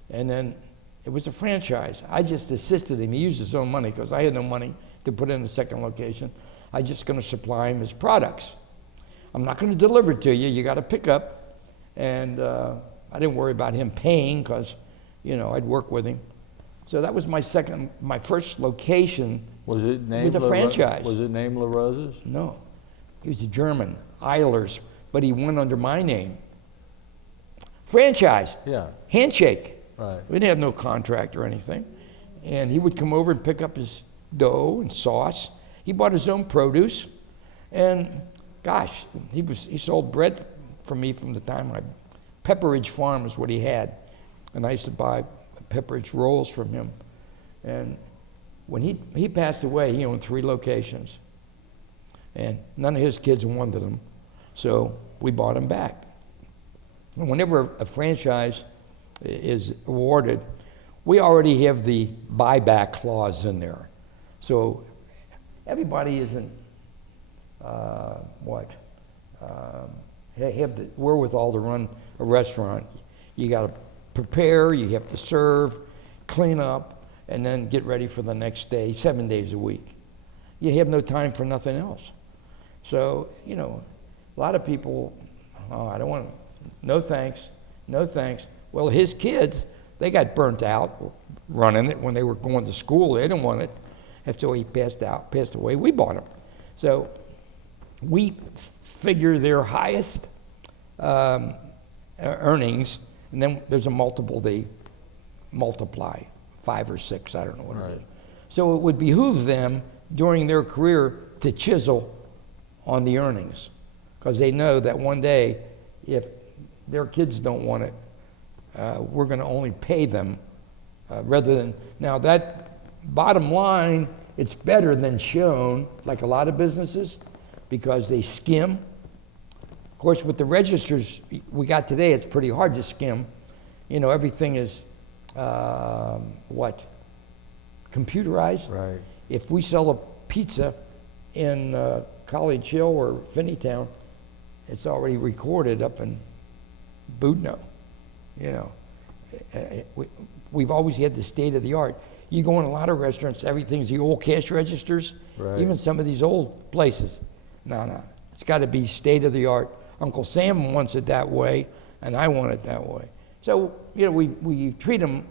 and then it was a franchise. I just assisted him. He used his own money because I had no money to put in a second location. I just going to supply him his products. I'm not going to deliver it to you. You got to pick up. And I didn't worry about him paying because, I'd work with him. So that was my first location. Was it named With a franchise. Was it named LaRosa's? No, he was a German, Eilers, but he went under my name. Franchise. Yeah, Handshake. right. We didn't have no contract or anything. And he would come over and pick up his dough and sauce. He bought his own produce. And gosh, he sold bread for me from the time Pepperidge Farm is what he had. And I used to buy Pepperidge rolls from him. And when he passed away, he owned 3 locations. And none of his kids wanted them. So we bought him back. And whenever a franchise is awarded, we already have the buyback clause in there. So everybody isn't, have the wherewithal to run a restaurant. You got to prepare, you have to serve, clean up, and then get ready for the next day, 7 days a week. You have no time for nothing else. So, a lot of people, I don't want to, no thanks, no thanks. Well, his kids, they got burnt out running it when they were going to school. They didn't want it. After he passed away, we bought him. So we figure their highest earnings, and then there's a multiple they multiply, 5 or 6, I don't know what it is. So it would behoove them during their career to chisel on the earnings, because they know that one day, if their kids don't want it, we're going to only pay them rather than, now that bottom line, it's better than shown, like a lot of businesses, because they skim. Of course, with the registers we got today, it's pretty hard to skim. Everything is, computerized. Right. If we sell a pizza in College Hill or Finneytown, it's already recorded up in Budno. We've always had the state of the art. You go in a lot of restaurants, everything's the old cash registers, Right. even some of these old places. No, it's got to be state of the art. Uncle Sam wants it that way, and I want it that way. So, we treat them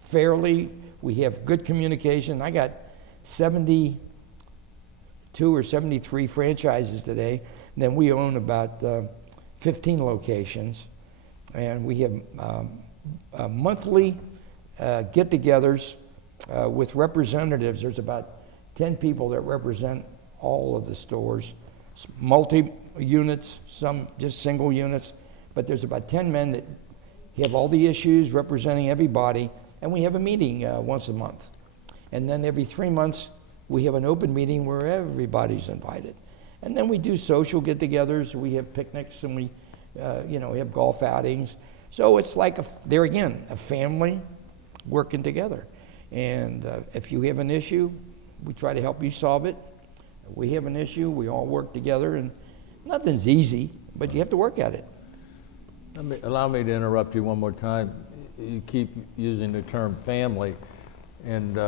fairly. We have good communication. I got 72 or 73 franchises today. And then we own about 15 locations. And we have monthly get-togethers with representatives. There's about 10 people that represent all of the stores. Multi-units, some just single units. But there's about 10 men that have all the issues representing everybody. And we have a meeting once a month. And then every 3 months, we have an open meeting where everybody's invited. And then we do social get-togethers. We have picnics, and we have golf outings. So it's like, there again, a family working together. And if you have an issue, we try to help you solve it. We have an issue, we all work together, and nothing's easy, but you have to work at it. Allow me to interrupt you one more time. You keep using the term family, and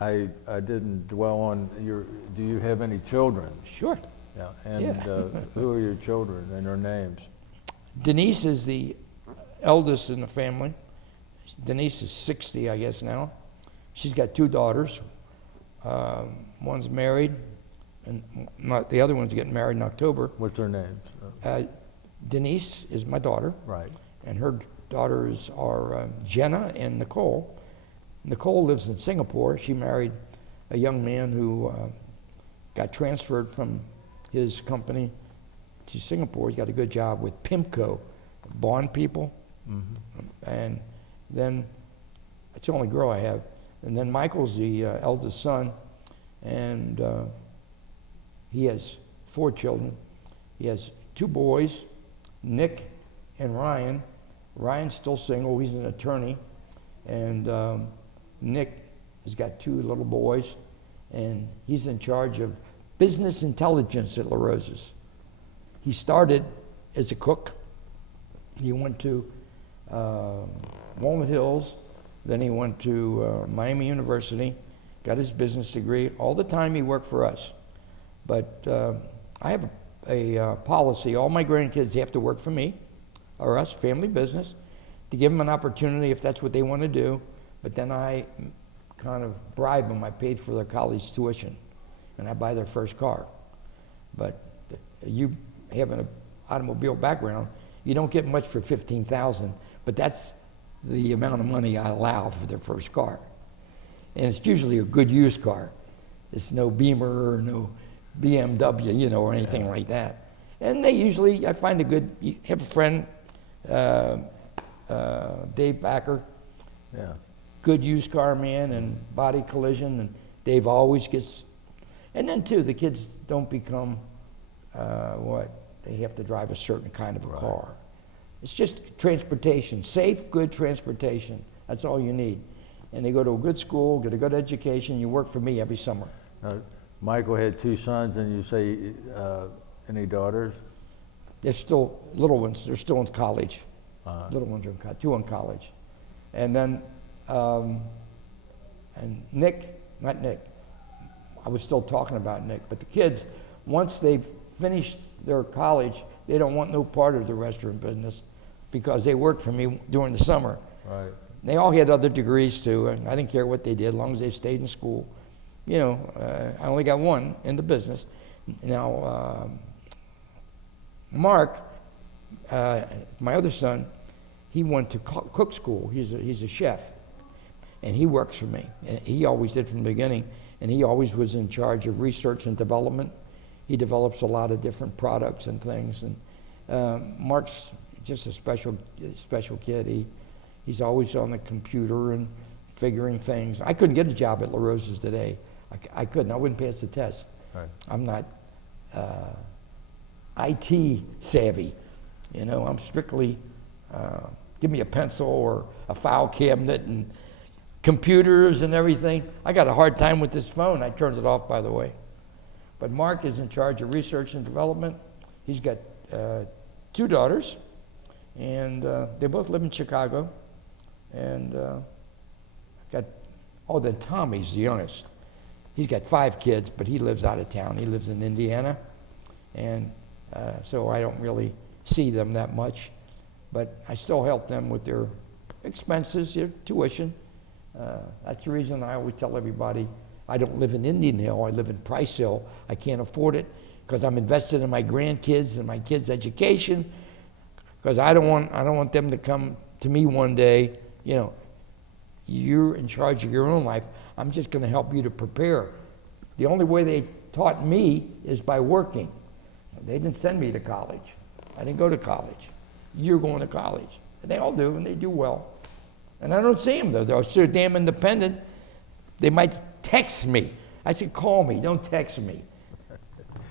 I didn't dwell on do you have any children? Sure. Yeah, and Yeah. who are your children and their names? Denise is the eldest in the family. Denise is 60, I guess, now. She's got 2 daughters. One's married, and the other one's getting married in October. What's their names? Denise is my daughter, Right. and her daughters are Jenna and Nicole. Nicole lives in Singapore. She married a young man who got transferred from his company to Singapore. He's got a good job with PIMCO, bond people. And then, it's the only girl I have. And then Michael's the eldest son, and he has 4 children. He has 2 boys, Nick and Ryan. Ryan's still single, he's an attorney. And Nick has got 2 little boys, and he's in charge of business intelligence at LaRosa's. He started as a cook. He went to Walnut Hills, then he went to Miami University, got his business degree. All the time he worked for us. But I have a policy, all my grandkids have to work for me, or us, family business, to give them an opportunity if that's what they want to do. But then I kind of bribe them. I paid for their college tuition, and I buy their first car. But you have an automobile background, you don't get much for $15,000, but that's the amount of money I allow for their first car. And it's usually a good used car. It's no Beamer or no BMW, or anything like that. And they usually, I find you have a friend, Dave Backer, Yeah. good used car man and body collision, and Dave always gets, and then too, the kids don't become, they have to drive a certain kind of a car. It's just transportation, safe, good transportation. That's all you need. And they go to a good school, get a good education. You work for me every summer. Michael had 2 sons, and you say any daughters? They're still little ones. They're still in college. Little ones are 2 in college. And then, and Nick, not Nick. I was still talking about Nick, but the kids, once they've finished their college, they don't want no part of the restaurant business because they work for me during the summer. Right. They all had other degrees too, and I didn't care what they did as long as they stayed in school. I only got 1 in the business. Now, Mark, my other son, he went to cook school. He's a chef, and he works for me. And he always did from the beginning, and he always was in charge of research and development. He develops a lot of different products and things. And Mark's just a special kid. He's always on the computer and figuring things. I couldn't get a job at LaRosa's today. I couldn't. I wouldn't pass the test. Right. I'm not IT savvy. I'm strictly, give me a pencil or a file cabinet and computers and everything. I got a hard time with this phone. I turned it off, by the way. But Mark is in charge of research and development. He's got 2 daughters, and they both live in Chicago. And then Tommy's the youngest. He's got 5 kids, but he lives out of town. He lives in Indiana, and so I don't really see them that much. But I still help them with their expenses, their tuition. That's the reason I always tell everybody, I don't live in Indian Hill, I live in Price Hill. I can't afford it because I'm invested in my grandkids and my kids' education, because I don't want them to come to me one day, you're in charge of your own life. I'm just going to help you to prepare. The only way they taught me is by working. They didn't send me to college. I didn't go to college. You're going to college. And they all do, and they do well. And I don't see them, though. They're so damn independent. They might text me. I said, call me, don't text me.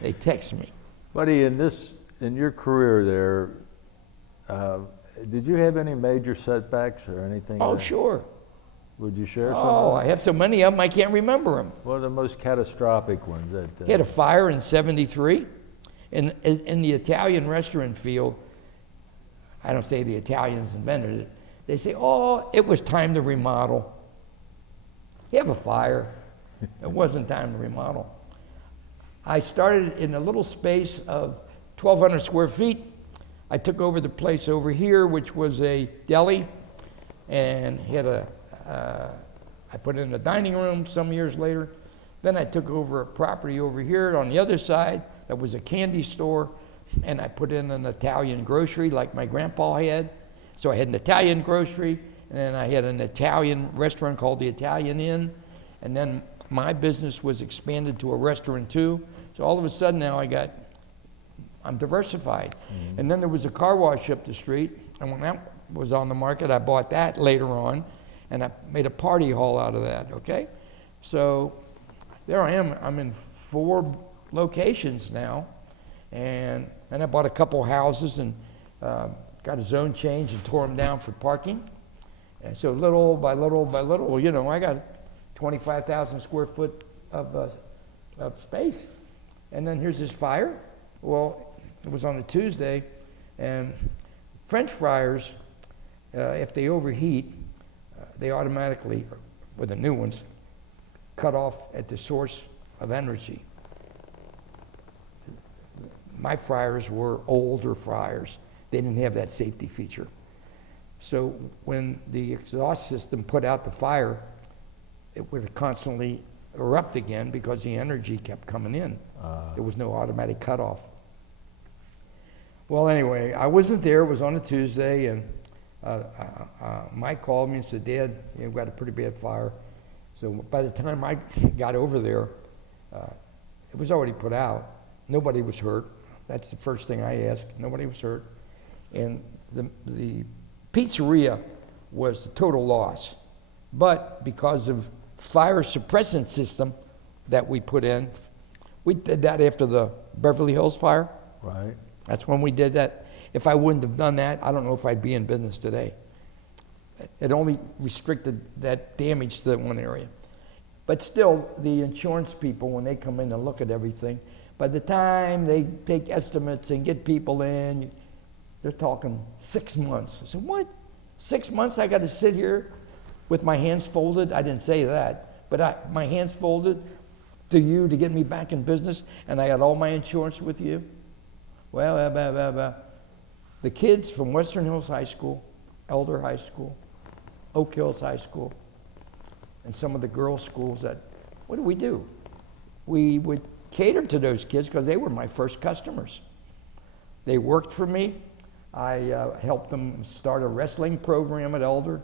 They text me. Buddy, in your career there, did you have any major setbacks or anything? Oh, sure. Would you share some? Oh, I have so many of them, I can't remember them. What are the most catastrophic ones? He had a fire in '73. In the Italian restaurant field, I don't say the Italians invented it. They say, oh, it was time to remodel. You have a fire. It wasn't time to remodel. I started in a little space of 1,200 square feet. I took over the place over here, which was a deli, and had I put in a dining room some years later. Then I took over a property over here on the other side that was a candy store, and I put in an Italian grocery like my grandpa had. So I had an Italian grocery, and then I had an Italian restaurant called the Italian Inn, and then my business was expanded to a restaurant too. So all of a sudden now I'm diversified. Mm-hmm. And then there was a car wash up the street, and when that was on the market, I bought that later on, and I made a party hall out of that, okay? So there I am. I'm in 4 locations now, and I bought a couple houses and got a zone change and tore them down for parking. And so little by little by little, you know, I got 25,000 square foot of space. And then here's this fire. Well, it was on a Tuesday, and French fryers, if they overheat, they automatically, with the new ones, cut off at the source of energy. My fryers were older fryers. They didn't have that safety feature. So when the exhaust system put out the fire, it would constantly erupt again because the energy kept coming in. There was no automatic cutoff. Well, anyway, I wasn't there. It was on a Tuesday, and Mike called me and said, Dad, we've got a pretty bad fire. So by the time I got over there, it was already put out. Nobody was hurt. That's the first thing I asked. Nobody was hurt. And the pizzeria was a total loss. But because of fire suppressant system that we put in, we did that after the Beverly Hills fire. Right. That's when we did that. If I wouldn't have done that, I don't know if I'd be in business today. It only restricted that damage to that one area. But still, the insurance people, when they come in and look at everything, by the time they take estimates and get people in, they're talking 6 months. I said, what? 6 months I got to sit here with my hands folded? I didn't say that, but my hands folded to you to get me back in business, and I had all my insurance with you? Well, the kids from Western Hills High School, Elder High School, Oak Hills High School, and some of the girls' schools what do? We would cater to those kids because they were my first customers. They worked for me. I helped them start a wrestling program at Elder.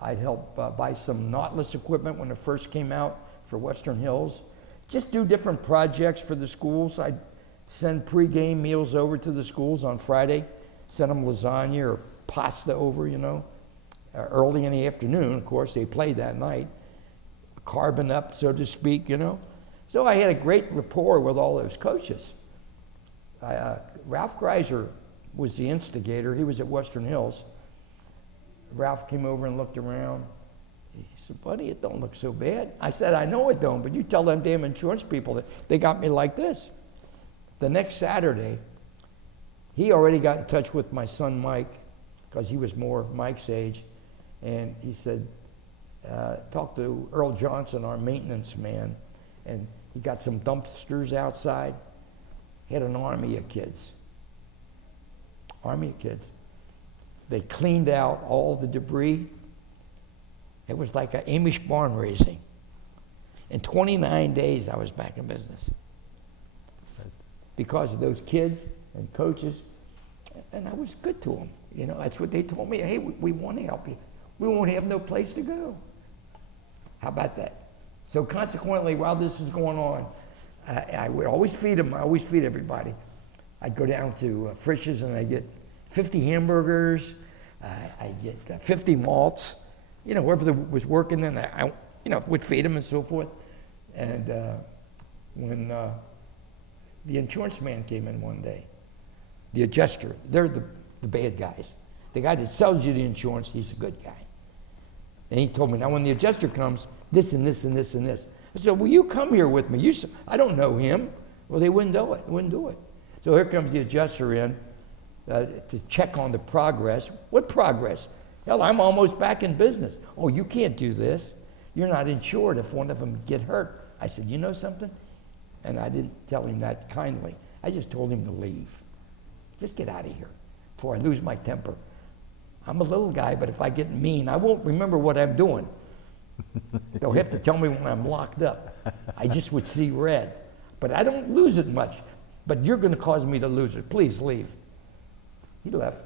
I'd help buy some knotless equipment when it first came out for Western Hills. Just do different projects for the schools. I'd send pre-game meals over to the schools on Friday, send them lasagna or pasta over, you know. Early in the afternoon, of course, they played that night. Carbon up, so to speak, you know. So I had a great rapport with all those coaches. Ralph Greiser was the instigator. He was at Western Hills. Ralph came over and looked around. He said, buddy, it don't look so bad. I said, I know it don't, but you tell them damn insurance people that they got me like this. The next Saturday, he already got in touch with my son Mike, because he was more Mike's age, and he said, talk to Earl Johnson, our maintenance man, and he got some dumpsters outside. He had an army of kids. Army of kids. They cleaned out all the debris. It was like an Amish barn raising. In 29 days, I was back in business. Because of those kids and coaches, and I was good to them. You know, that's what they told me. Hey, we want to help you. We won't have no place to go. How about that? So consequently, while this is going on, I would always feed them. I always feed everybody. I'd go down to Frisch's and I'd get 50 hamburgers. I'd get 50 malts. You know, whoever was working then, I would feed them and so forth. And when the insurance man came in one day, the adjuster, they're the bad guys. The guy that sells you the insurance, he's a good guy. And he told me, now when the adjuster comes, this and this and this and this. I said, well, you come here with me. I don't know him. Well, they wouldn't do it. So here comes the adjuster in, to check on the progress. What progress? Hell, I'm almost back in business. Oh, you can't do this. You're not insured if one of them get hurt. I said, you know something? And I didn't tell him that kindly. I just told him to leave. Just get out of here before I lose my temper. I'm a little guy, but if I get mean, I won't remember what I'm doing. They'll have to tell me when I'm locked up. I just would see red. But I don't lose it much. But you're going to cause me to lose it. Please leave. He left.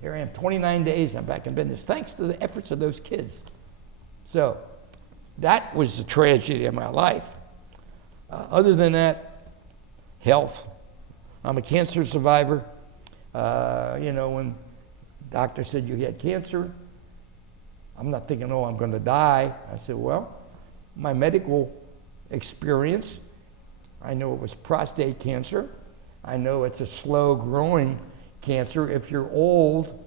Here I am, 29 days, I'm back in business, thanks to the efforts of those kids. So that was the tragedy of my life. Other than that, health. I'm a cancer survivor. When doctor said you had cancer, I'm not thinking, oh, I'm going to die. I said, well, my medical experience, I know it was prostate cancer. I know it's a slow-growing cancer. If you're old,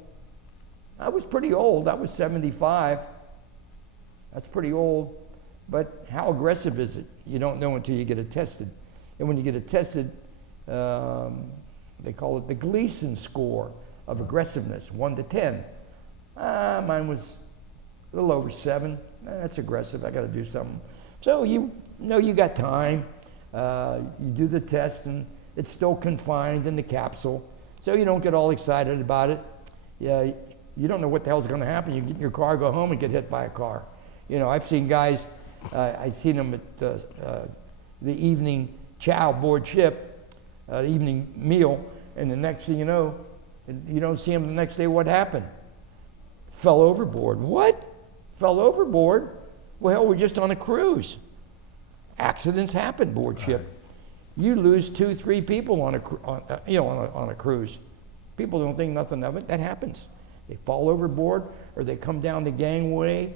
I was pretty old. I was 75. That's pretty old. But how aggressive is it? You don't know until you get it tested. And when you get it tested, they call it the Gleason score of aggressiveness, 1 to 10. Mine was a little over 7. That's aggressive. I got to do something. So you know you got time. You do the test, and it's still confined in the capsule. So you don't get all excited about it. Yeah, you don't know what the hell's going to happen. You get in your car, go home, and get hit by a car. You know, I've seen guys, I've seen them at the evening chow board ship, evening meal, and the next thing you know, you don't see them the next day. What happened? Fell overboard. What? Fell overboard? Well, we're just on a cruise. Accidents happen board ship. You lose 2, 3 people on a cruise. People don't think nothing of it. That happens. They fall overboard, or they come down the gangway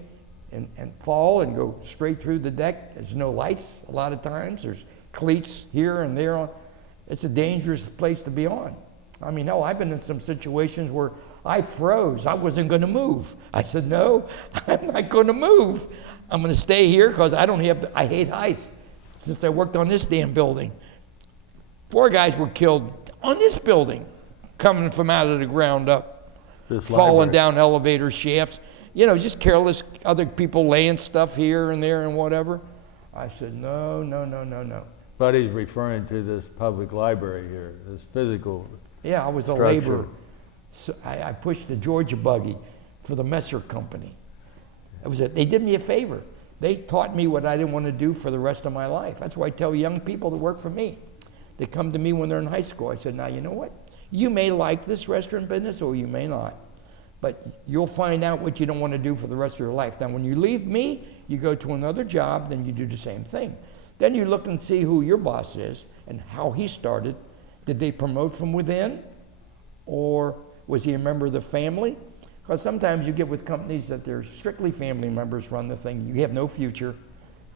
and fall and go straight through the deck. There's no lights a lot of times. There's cleats here and there. It's a dangerous place to be on. I mean, hell, I've been in some situations where I froze. I wasn't going to move. I said, no, I'm not going to move. I'm going to stay here because I hate heights since I worked on this damn building. 4 guys were killed on this building, coming from out of the ground up, falling down elevator shafts. You know, just careless, other people laying stuff here and there and whatever. I said, no. But he's referring to this public library here, this physical Yeah, I was a structure. laborer. So I pushed the Georgia buggy for the Messer Company. They did me a favor. They taught me what I didn't want to do for the rest of my life. That's why I tell young people that work for me. They come to me when they're in high school. I said, now, you know what? You may like this restaurant business or you may not. But you'll find out what you don't want to do for the rest of your life. Now, when you leave me, you go to another job, then you do the same thing. Then you look and see who your boss is and how he started. Did they promote from within? Or was he a member of the family? Because sometimes you get with companies that they're strictly family members run the thing. You have no future.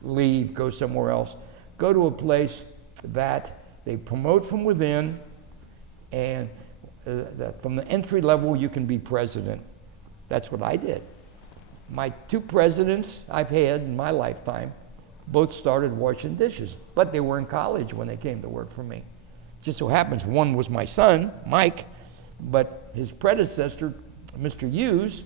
Leave, go somewhere else. Go to a place that they promote from within, and from the entry level, you can be president. That's what I did. My 2 presidents I've had in my lifetime both started washing dishes, but they were in college when they came to work for me. Just so happens one was my son, Mike, but his predecessor, Mr. Hughes,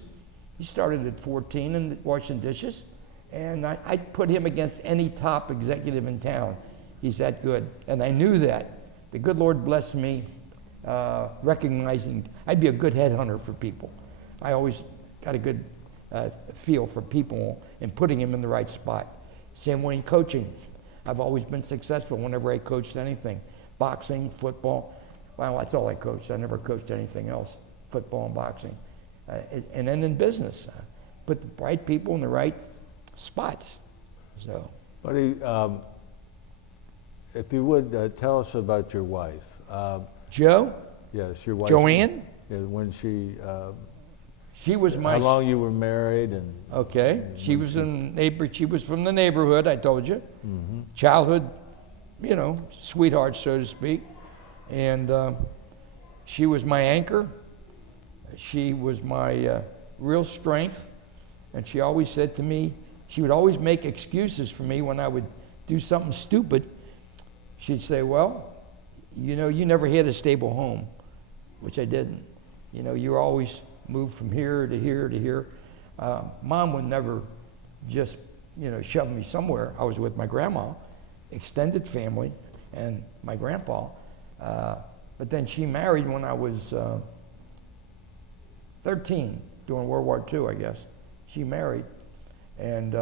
he started at 14 and washing dishes, and I put him against any top executive in town. He's that good, and I knew that. The good Lord blessed me recognizing I'd be a good headhunter for people. I always got a good feel for people and putting them in the right spot. Same way in coaching. I've always been successful whenever I coached anything. Boxing, football. Well, that's all I coached. I never coached anything else, football and boxing. And then in business, put the right people in the right spots. So, Buddy, if you would tell us about your wife. Joe? Yes, your wife. Joanne? Yeah, when She was my. how long you were married and. Okay, she was She was from the neighborhood. I told you. Mm-hmm. Childhood, sweetheart, so to speak, and she was my anchor. She was my real strength, and she always said to me, she would always make excuses for me when I would do something stupid. She'd say, well, you never had a stable home. which I didn't. You know, you always move from here to here to here. Mom would never just, you know, shove me somewhere. I was with my grandma, extended family, and my grandpa. But then she married when I was 13, during World War II, I guess. She married, and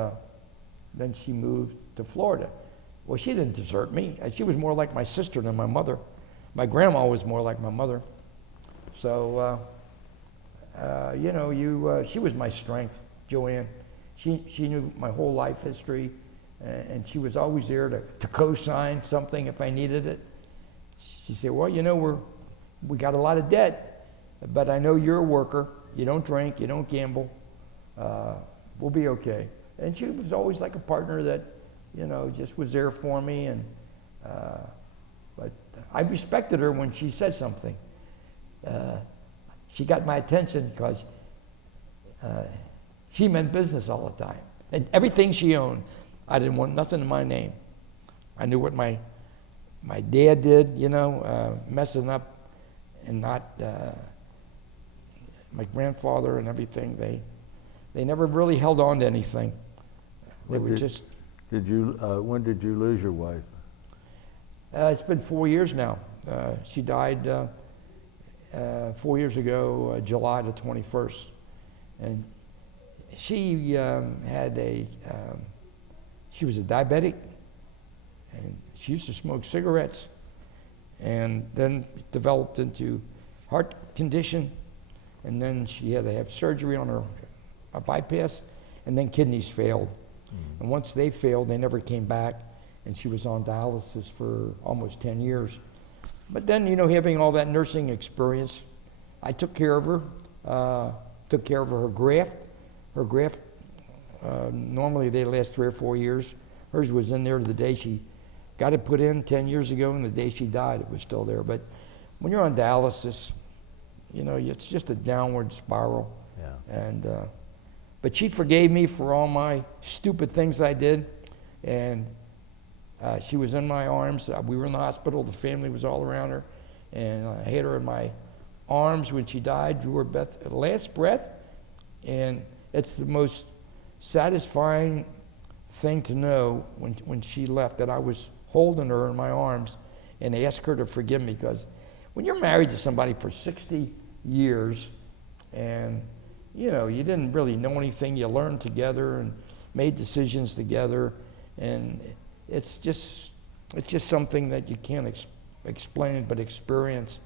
then she moved to Florida. Well, she didn't desert me. She was more like my sister than my mother. My grandma was more like my mother. So, you know, she was my strength, Joanne. She knew my whole life history, and she was always there to co-sign something if I needed it. She said, well, you know, we got a lot of debt, but I know you're a worker. You don't drink, you don't gamble. We'll be okay. And she was always like a partner that, you know, just was there for me. And but I respected her when she said something. She got my attention because she meant business all the time. And everything she owned, I didn't want nothing in my name. I knew what my dad did, you know, messing up, and not my grandfather and everything. They never really held on to anything. They were just. Did you? When did you lose your wife? It's been 4 years now. She died 4 years ago, July the 21st, and she had she was a diabetic, and she used to smoke cigarettes, and then developed into heart condition, and then she had to have surgery on a bypass, and then kidneys failed. And once they failed, they never came back, and she was on dialysis for almost 10 years. But then, you know, having all that nursing experience, I took care of her, took care of her graft. Her graft, normally they last 3 or 4 years. Hers was in there the day she got it put in 10 years ago, and the day she died, it was still there. But when you're on dialysis, you know, it's just a downward spiral. Yeah. And but she forgave me for all my stupid things I did, and she was in my arms. We were in the hospital. The family was all around her, and I had her in my arms when she died, drew her last breath, and it's the most satisfying thing to know when she left, that I was holding her in my arms and asked her to forgive me, because when you're married to somebody for 60 years and you know, you didn't really know anything, you learned together and made decisions together, and it's just something that you can't explain but experience.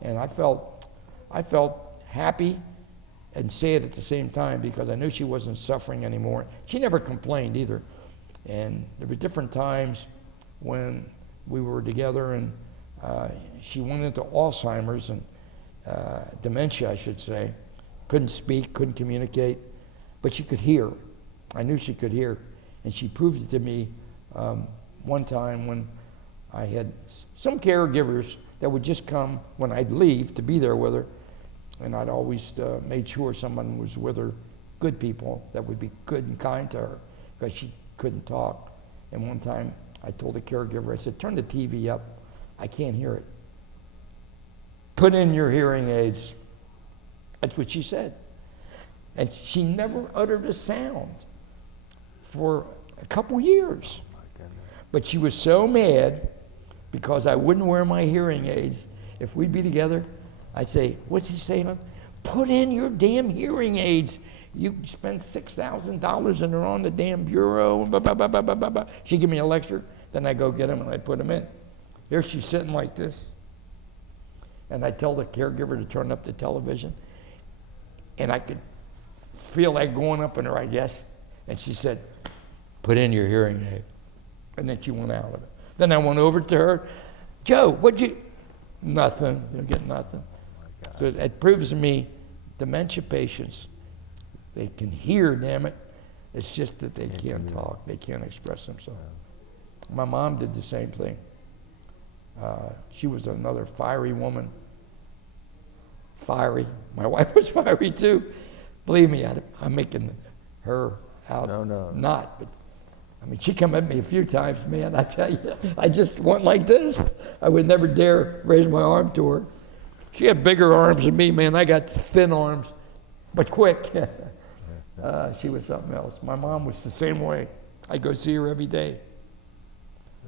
And I felt happy and sad at the same time, because I knew she wasn't suffering anymore. She never complained either. And there were different times when we were together, and she went into Alzheimer's and dementia, I should say. Couldn't speak, couldn't communicate, but she could hear. I knew she could hear. And she proved it to me one time when I had some caregivers that would just come when I'd leave to be there with her. And I'd always made sure someone was with her, good people that would be good and kind to her, because she couldn't talk. And one time I told the caregiver, I said, turn the TV up, I can't hear it. Put in your hearing aids. That's what she said. And she never uttered a sound for a couple years. But she was so mad because I wouldn't wear my hearing aids. If we'd be together, I'd say, what's she saying? Put in your damn hearing aids. You spend $6,000 and they're on the damn bureau. Blah, blah, blah, blah, blah, blah. She'd give me a lecture, then I'd go get them and I'd put them in. Here she's sitting like this. And I'd tell the caregiver to turn up the television. And I could feel that going up in her, I guess. And she said, put in your hearing aid. And then she went out of it. Then I went over to her, Joe, what'd you? Nothing. You'll get nothing. So it proves to me dementia patients, they can hear, damn it. It's just that they can't talk. They can't express themselves. My mom did the same thing. She was another fiery woman. Fiery. My wife was fiery too. Believe me, I'm making her out not. But I mean, she come at me a few times, man. I tell you, I just went like this. I would never dare raise my arm to her. She had bigger arms than me, man. I got thin arms, but quick. She was something else. My mom was the same way. I go see her every day.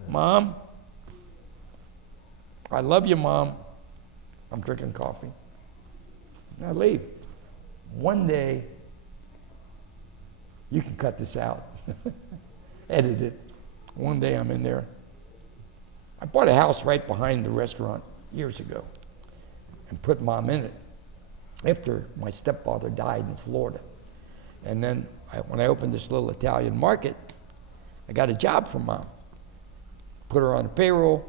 Mom, I love you, Mom. I'm drinking coffee. I leave. One day, you can cut this out, edit it. One day I'm in there. I bought a house right behind the restaurant years ago and put Mom in it after my stepfather died in Florida. And then when I opened this little Italian market, I got a job for Mom. Put her on the payroll,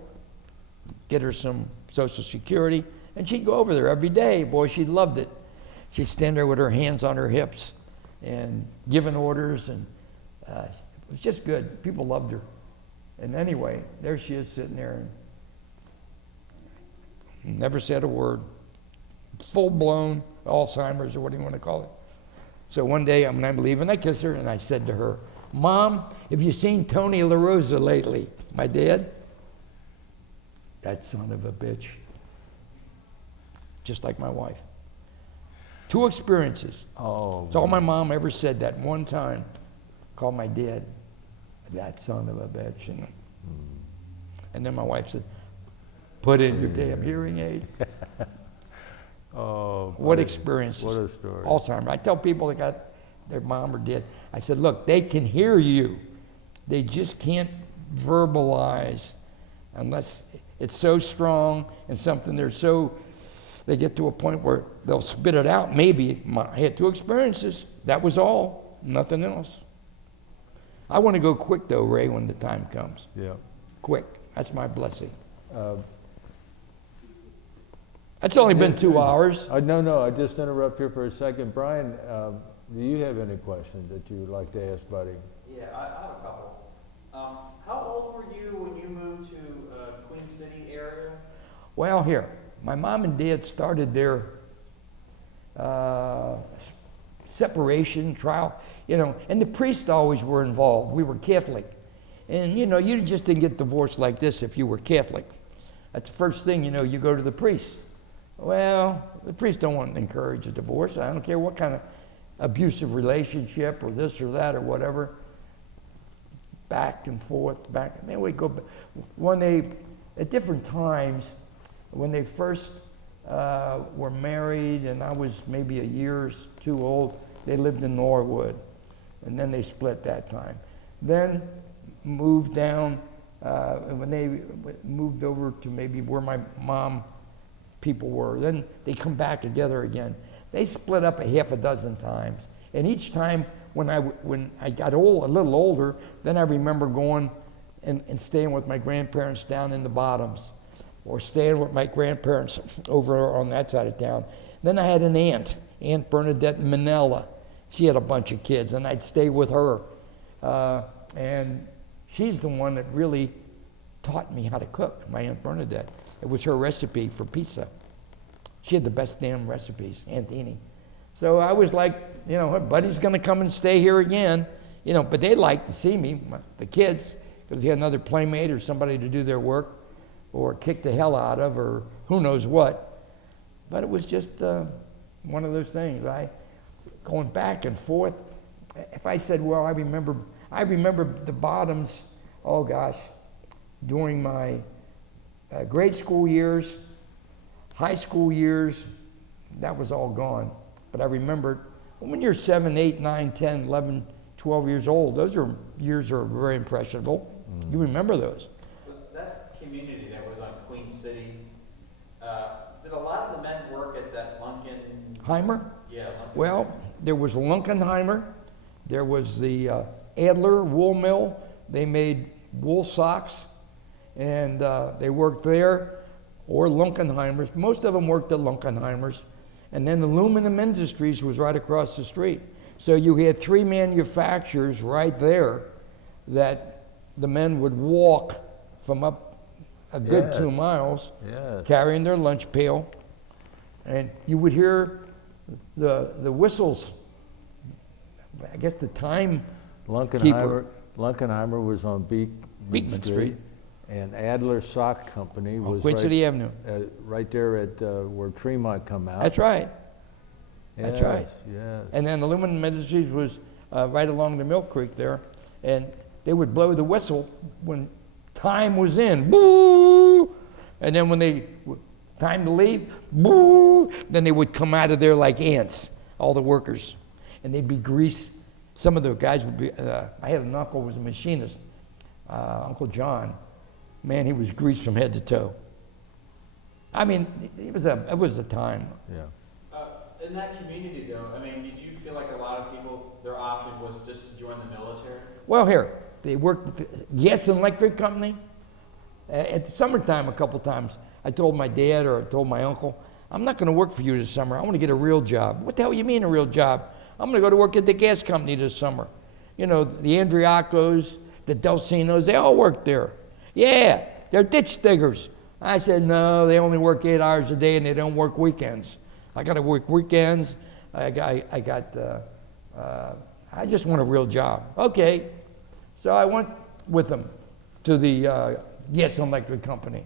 get her some Social Security, and she'd go over there every day. Boy, she loved it. She'd stand there with her hands on her hips and giving orders, and it was just good. People loved her. And anyway, there she is sitting there and never said a word. Full-blown Alzheimer's, or what do you want to call it? So one day when I'm leaving, I kiss her and I said to her, Mom, have you seen Tony LaRosa lately? My dad? That son of a bitch. Just like my wife. 2 experiences. Oh. It's all my mom ever said that one time. Called my dad, that son of a bitch. And then my wife said, put in your damn hearing aid. Oh. What experiences? What a story. Alzheimer's. I tell people that got their mom or dad, I said, look, they can hear you. They just can't verbalize unless it's so strong and something they get to a point where they'll spit it out. Maybe. I had 2 experiences. That was all. Nothing else. I want to go quick, though, Ray, when the time comes. Yeah. Quick. That's my blessing. It's only been 2 hours. No, I just interrupt here for a second. Brian, do you have any questions that you would like to ask Buddy? Yeah, I have a couple. How old were you when you moved to Queen City area? Well, here, my mom and dad started their separation trial, and the priests always were involved. We were Catholic. And, you just didn't get divorced like this if you were Catholic. That's the first thing, you go to the priest. Well, the priests don't want to encourage a divorce. I don't care what kind of abusive relationship or this or that or whatever. Back and forth, back. And then we go. At different times, when they first were married, and I was maybe a year or 2 old, they lived in Norwood, and then they split that time. Then moved down, when they moved over to maybe where my mom people were, then they come back together again. They split up a half a dozen times, and each time when I got a little older, then I remember going and staying with my grandparents down in the Bottoms, or staying with my grandparents over on that side of town. Then I had an aunt, Aunt Bernadette Manella. She had a bunch of kids, and I'd stay with her. And she's the one that really taught me how to cook, my Aunt Bernadette. It was her recipe for pizza. She had the best damn recipes, Antini. So I was like, her buddy's going to come and stay here again. But they liked to see me, the kids, because they had another playmate or somebody to do their work, or kick the hell out of, or who knows what. But it was just one of those things. Going back and forth. If I said, well, I remember the Bottoms, oh gosh, during my grade school years, high school years, that was all gone. But I remember when you're 7, 8, 9, 10, 11, 12 years old, those are years that are very impressionable. You remember those. That community that was on Queen City, did a lot of the men work at that Heimer? Yeah. Well, there was Lunkenheimer. There was the Adler wool mill. They made wool socks, and they worked there, or Lunkenheimers. Most of them worked at Lunkenheimers. And then Aluminum Industries was right across the street. So you had 3 manufacturers right there that the men would walk from up a good 2 miles, carrying their lunch pail. And you would hear the whistles. I guess the time keeper. Lunkenheimer was on Beekman Street. And Adler Sock Company On was Queen right, City Avenue. right there at where Tremont come out. That's right. That's right. Yes. And then Aluminum Industries was right along the Mill Creek there, and they would blow the whistle when time was in, boo! And then when time to leave, boo! Then they would come out of there like ants, all the workers, and they'd be greased. Some of the guys would be, I had an uncle who was a machinist, Uncle John. Man, he was greased from head to toe. I mean, it was a time. Yeah. In that community, though, I mean, did you feel like a lot of people, their option was just to join the military? Well, here, they worked with the gas and electric company. At the summertime, a couple times, I told my dad or I told my uncle, I'm not going to work for you this summer. I want to get a real job. What the hell you mean a real job? I'm going to go to work at the gas company this summer. You know, the Andriacos, the Delcinos, they all work there. Yeah, they're ditch diggers. I said, no, they only work 8 hours a day and they don't work weekends. I got to work weekends. I just want a real job. Okay. So I went with them to the gas and electric company.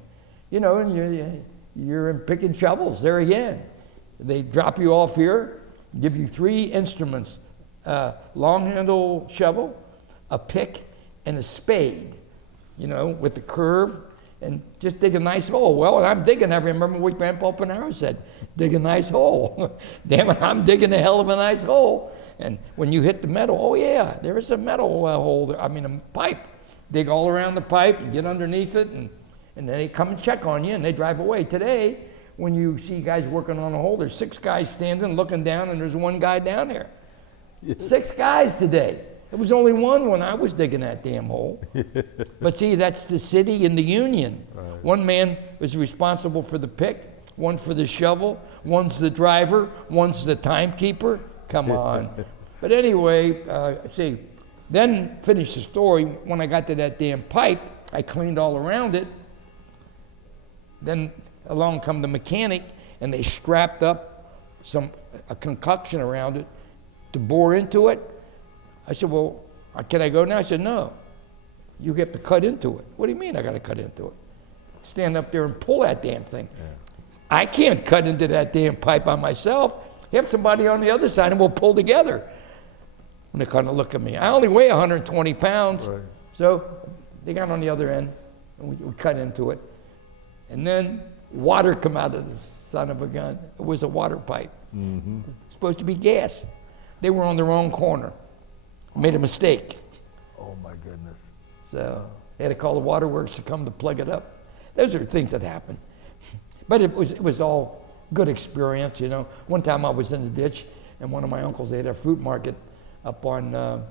You know, and you're in picking shovels there again. They drop you off here, give you 3 instruments, long handle shovel, a pick, and a spade, you know, with a curve, and just dig a nice hole. Well, when I'm digging, I remember what Grandpa Panaro said, dig a nice hole. Damn it, I'm digging a hell of a nice hole. And when you hit the metal, oh yeah, there is a metal hole there, a pipe. Dig all around the pipe and get underneath it, and then they come and check on you and they drive away. Today, when you see guys working on a hole, there's 6 guys standing looking down and there's 1 guy down there. 6 guys today. There was only 1 when I was digging that damn hole. But see, that's the city and the union. Right. 1 man was responsible for the pick, 1 for the shovel, 1's the driver, 1's the timekeeper. Come on. But anyway, see, then finish the story. When I got to that damn pipe, I cleaned all around it. Then along come the mechanic, and they strapped up a concoction around it to bore into it. I said, well, can I go now? I said, no. You have to cut into it. What do you mean I got to cut into it? Stand up there and pull that damn thing. Yeah. I can't cut into that damn pipe by myself. Have somebody on the other side and we'll pull together. And they kind of look at me. I only weigh 120 pounds. Right. So they got on the other end and we cut into it. And then water come out of the son of a gun. It was a water pipe. Mm-hmm. Supposed to be gas. They were on the wrong corner. Made a mistake. Oh my goodness. So they had to call the waterworks to come to plug it up. Those are things that happen. But it was all good experience, you know. One time I was in the ditch and one of my uncles, they had a fruit market up on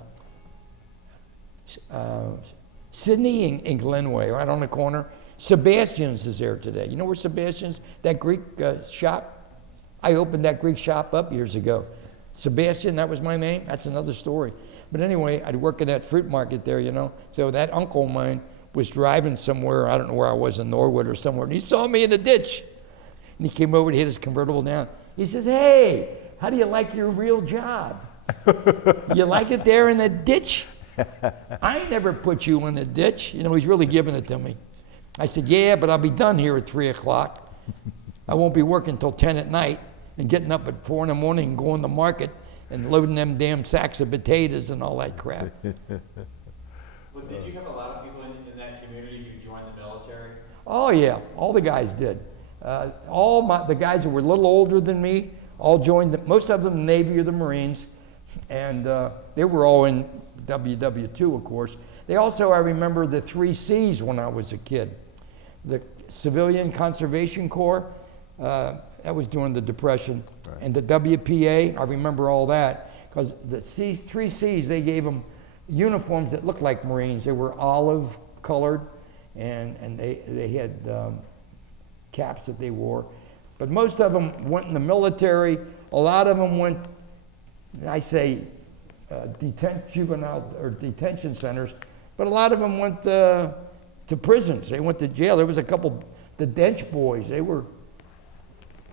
Sydney and Glenway, right on the corner. Sebastian's is there today. You know where Sebastian's, that Greek shop? I opened that Greek shop up years ago. Sebastian, that was my name. That's another story. But anyway, I'd work in that fruit market there, you know. So that uncle of mine was driving somewhere, I don't know where I was, in Norwood or somewhere, and he saw me in the ditch. And he came over and hit his convertible down. He says, hey, how do you like your real job? You like it there in the ditch? I never put you in the ditch. You know, he's really giving it to me. I said, yeah, but I'll be done here at 3 o'clock. I won't be working till 10 at night and getting up at 4 in the morning and going to market and loading them damn sacks of potatoes and all that crap. Well, did you have a lot of people in that community who joined the military? Oh, yeah, all the guys did. The guys who were a little older than me all joined, most of them the Navy or the Marines, and they were all in WW2, of course. They also, I remember the 3 C's when I was a kid. The Civilian Conservation Corps, that was during the Depression, right. And the WPA, I remember all that, because the 3 C's, they gave them uniforms that looked like Marines. They were olive colored, and they had caps that they wore. But most of them went in the military. A lot of them went, I say, juvenile or detention centers, but a lot of them went to prisons. They went to jail. There was a couple, the Dench boys, they were,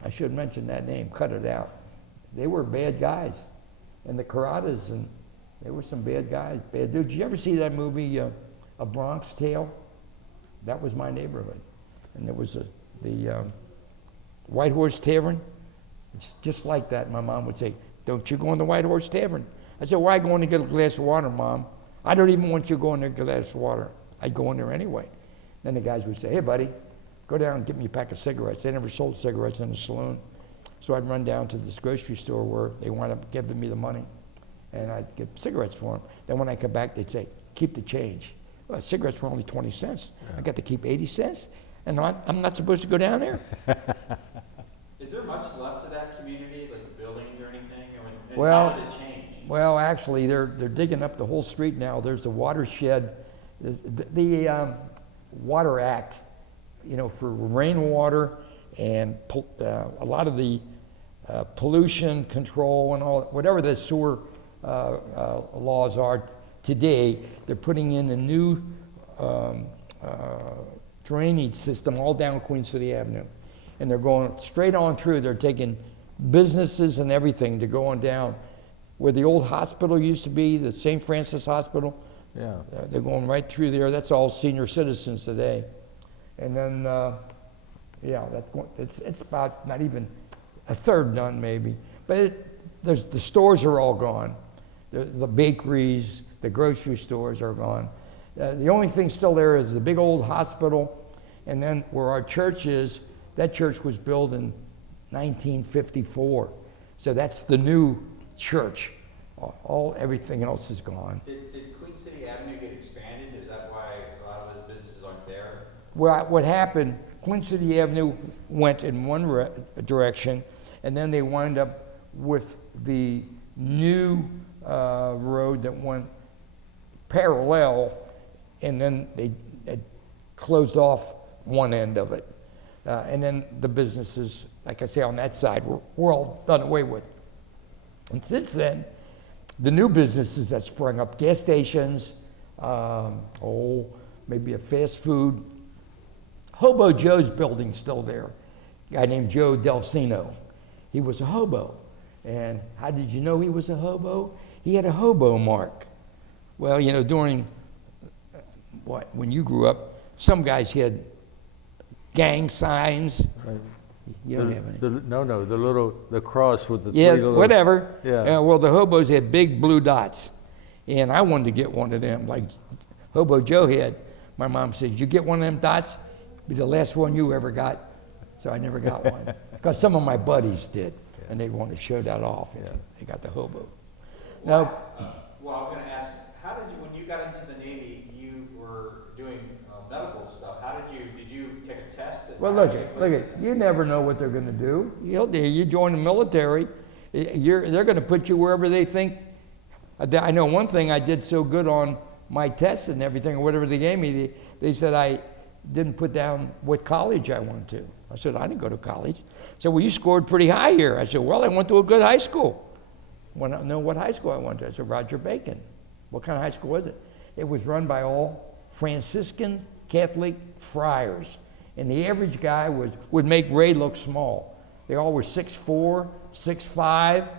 I should mention that name, cut it out. They were bad guys. And the Karatas, and they were some bad guys, bad dudes. Did you ever see that movie, A Bronx Tale? That was my neighborhood. And there was the White Horse Tavern. It's just like that. My mom would say, "Don't you go in the White Horse Tavern." I said, "Why go in to get a glass of water, Mom? I don't even want you to go in there to get a glass of water. I'd go in there anyway." Then the guys would say, "Hey, buddy, go down and get me a pack of cigarettes." They never sold cigarettes in the saloon. So I'd run down to this grocery store where they wound up giving me the money, and I'd get cigarettes for them. Then when I come back, they'd say, "Keep the change." Well, cigarettes were only 20 cents. Yeah. I got to keep 80 cents, and I'm not supposed to go down there? Is there much left of that community, like buildings or anything? And Well, how did it change? Well, actually, they're digging up the whole street now. There's a watershed. The Water Act, you know, for rainwater and a lot of the pollution control and all, whatever the sewer laws are today, they're putting in a new drainage system all down Queen City Avenue. And they're going straight on through. They're taking businesses and everything to go on down where the old hospital used to be, the St. Francis Hospital. Yeah. They're going right through there. That's all senior citizens today. And then, yeah, it's about not even a third done maybe. But the stores are all gone. The bakeries, the grocery stores are gone. The only thing still there is the big old hospital. And then where our church is, that church was built in 1954. So that's the new church. Everything else is gone. Did Queen City Avenue get expanded? Is that why a lot of those businesses aren't there? Well, what happened, Queen City Avenue went in one direction, and then they wound up with the new road that went parallel, and then they closed off one end of it. And then the businesses, like I say, on that side were all done away with. And since then, the new businesses that sprung up, gas stations, maybe a fast food. Hobo Joe's building's still there. A guy named Joe Delcino. He was a hobo. And how did you know he was a hobo? He had a hobo mark. Well, you know, during, when you grew up, some guys had gang signs. Right. You don't have any. The cross with the Yeah, three little. whatever. Yeah. Well, the hobos had big blue dots. And I wanted to get one of them, like Hobo Joe had. My mom said, "You get one of them dots, be the last one you ever got." So I never got one. Because some of my buddies did, and they wanted to show that off. Yeah. They got the hobo. Now, Well, I was going to ask, how did you, when you got into the Navy, you were doing medical stuff. How did you take a test? well, look at, you never know what they're going to do. You join the military, they're going to put you wherever they think. I know one thing I did so good on my tests and everything, or whatever they gave me, they said I didn't put down what college I went to. I said, "I didn't go to college." I said, "Well, you scored pretty high here." I said, "Well, I went to a good high school." When I know what high school I went to, I said, "Roger Bacon." "What kind of high school was it?" It was run by all Franciscan Catholic friars. And the average guy would make Ray look small. They all were 6'4", 6'5",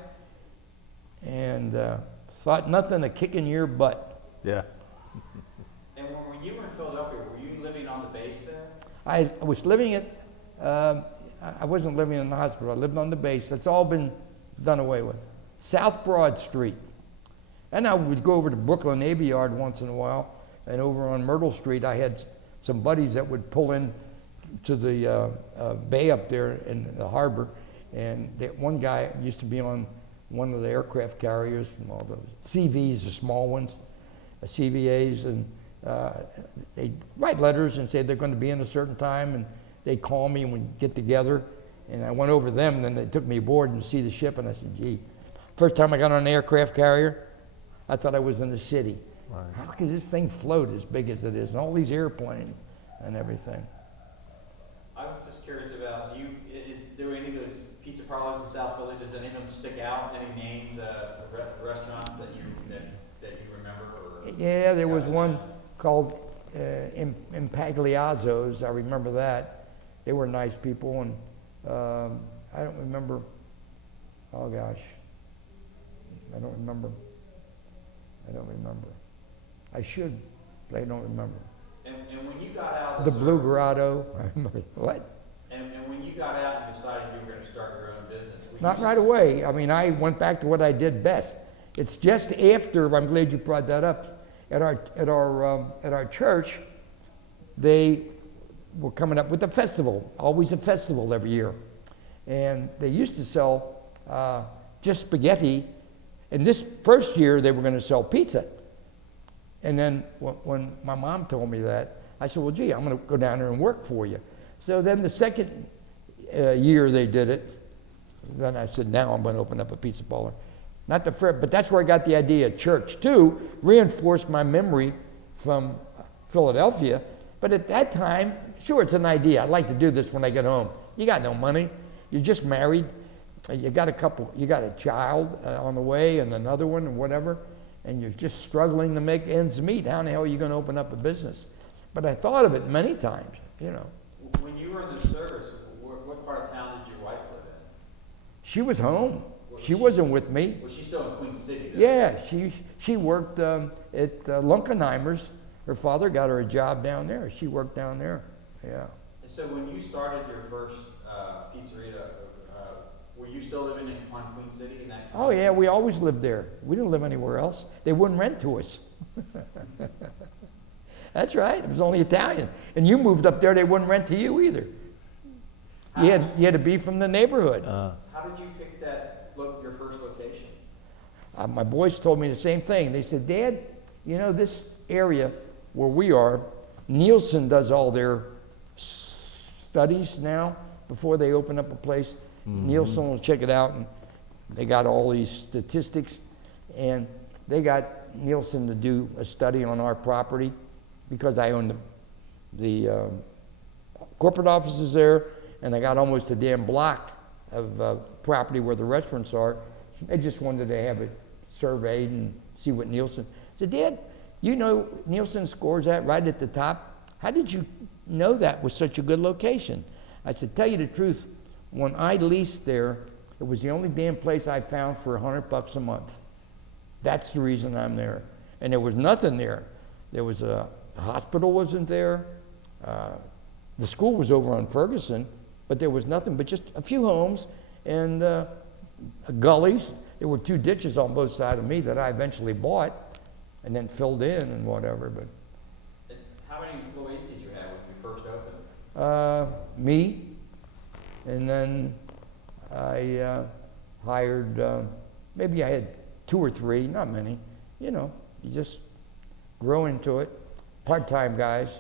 and thought nothing of kicking your butt. Yeah. And when you were in Philadelphia, were you living on the base there? I was living at, I wasn't living in the hospital. I lived on the base. That's all been done away with. South Broad Street. And I would go over to Brooklyn Navy Yard once in a while. And over on Myrtle Street, I had some buddies that would pull in to the bay up there in the harbor. And one guy used to be on one of the aircraft carriers from all those CVs, the small ones, CVAs, and they'd write letters and say they're going to be in a certain time, and they'd call me and we'd get together. And I went over them, and then they took me aboard and see the ship, and I said, "Gee, first time I got on an aircraft carrier, I thought I was in the city. Right. How could this thing float as big as it is, and all these airplanes and everything?" I was just curious about, is there any of those pizza parlors in South Philly, does any of them stick out? Any names, restaurants that you remember? Or yeah, there was one called Impagliazzo's. I remember that. They were nice people, and I don't remember. Oh gosh, I don't remember. I should, but I don't remember. And when you got out the of Blue service, Grotto. I remember what? and when you got out and decided you were going to start your own business, were Not you right away. I mean, I went back to what I did best. It's just after. I'm glad you brought that up. At our church, they were coming up with a festival. Always a festival every year, and they used to sell just spaghetti. And this first year, they were going to sell pizza. And then when my mom told me that, I said, well, gee, I'm going to go down there and work for you. So then the second year they did it, then I said, now I'm going to open up a pizza parlor. Not the first, but that's where I got the idea. Church, too, reinforced my memory from Philadelphia. But at that time, sure, it's an idea. I'd like to do this when I get home. You got no money. You're just married. You got a child on the way and another one and whatever, and you're just struggling to make ends meet. How in the hell are you going to open up a business? But I thought of it many times, you know. When you were in the service, what part of town did your wife live in? She was home. She wasn't with me. Was she still in Queen City, though? Yeah, she worked at Lunkenheimer's. Her father got her a job down there. She worked down there, yeah. And so when you started your first pizzeria, were you still living in Queen City? In that Oh, yeah, we always lived there. We didn't live anywhere else. They wouldn't rent to us. That's right. It was only Italian. And you moved up there, they wouldn't rent to you either. You had to be from the neighborhood. How did you pick your first location? My boys told me the same thing. They said, Dad, you know, this area where we are, Nielsen does all their studies now before they open up a place. Mm-hmm. Nielsen will check it out, and they got all these statistics. And they got Nielsen to do a study on our property because I own the corporate offices there, and I got almost a damn block of property where the restaurants are. They just wanted to have it surveyed and see what Nielsen. I said, Dad, you know Nielsen scores that right at the top. How did you know that was such a good location? I said, tell you the truth, when I leased there, it was the only damn place I found for $100 a month. That's the reason I'm there. And there was nothing there. There was the hospital wasn't there. The school was over on Ferguson, but there was nothing but just a few homes and gullies. There were 2 ditches on both sides of me that I eventually bought and then filled in and whatever. But how many employees did you have when you first opened? Me, and then I hired, maybe I had 2 or 3, not many. You know, you just grow into it. Part-time guys.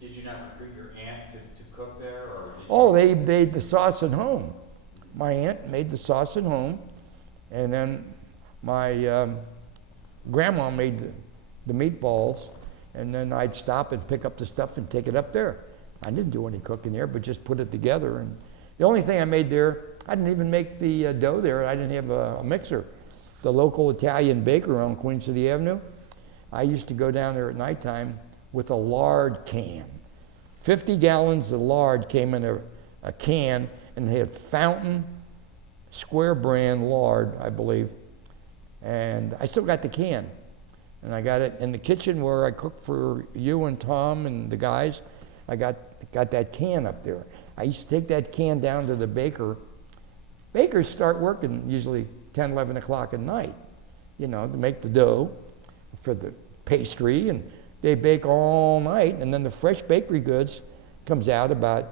Did you not recruit your aunt to cook there? Or Oh, they made the sauce at home. My aunt made the sauce at home, and then my grandma made the meatballs, and then I'd stop and pick up the stuff and take it up there. I didn't do any cooking there, but just put it together. And the only thing I made there, I didn't even make the dough there. I didn't have a mixer. The local Italian baker on Queen City Avenue, I used to go down there at nighttime with a lard can. 50 gallons of lard came in a can, and they had Fountain Square brand lard, I believe. And I still got the can. And I got it in the kitchen where I cooked for you and Tom and the guys. I got that can up there. I used to take that can down to the baker. Bakers start working usually 10, 11 o'clock at night, you know, to make the dough for the pastry, and they bake all night, and then the fresh bakery goods comes out about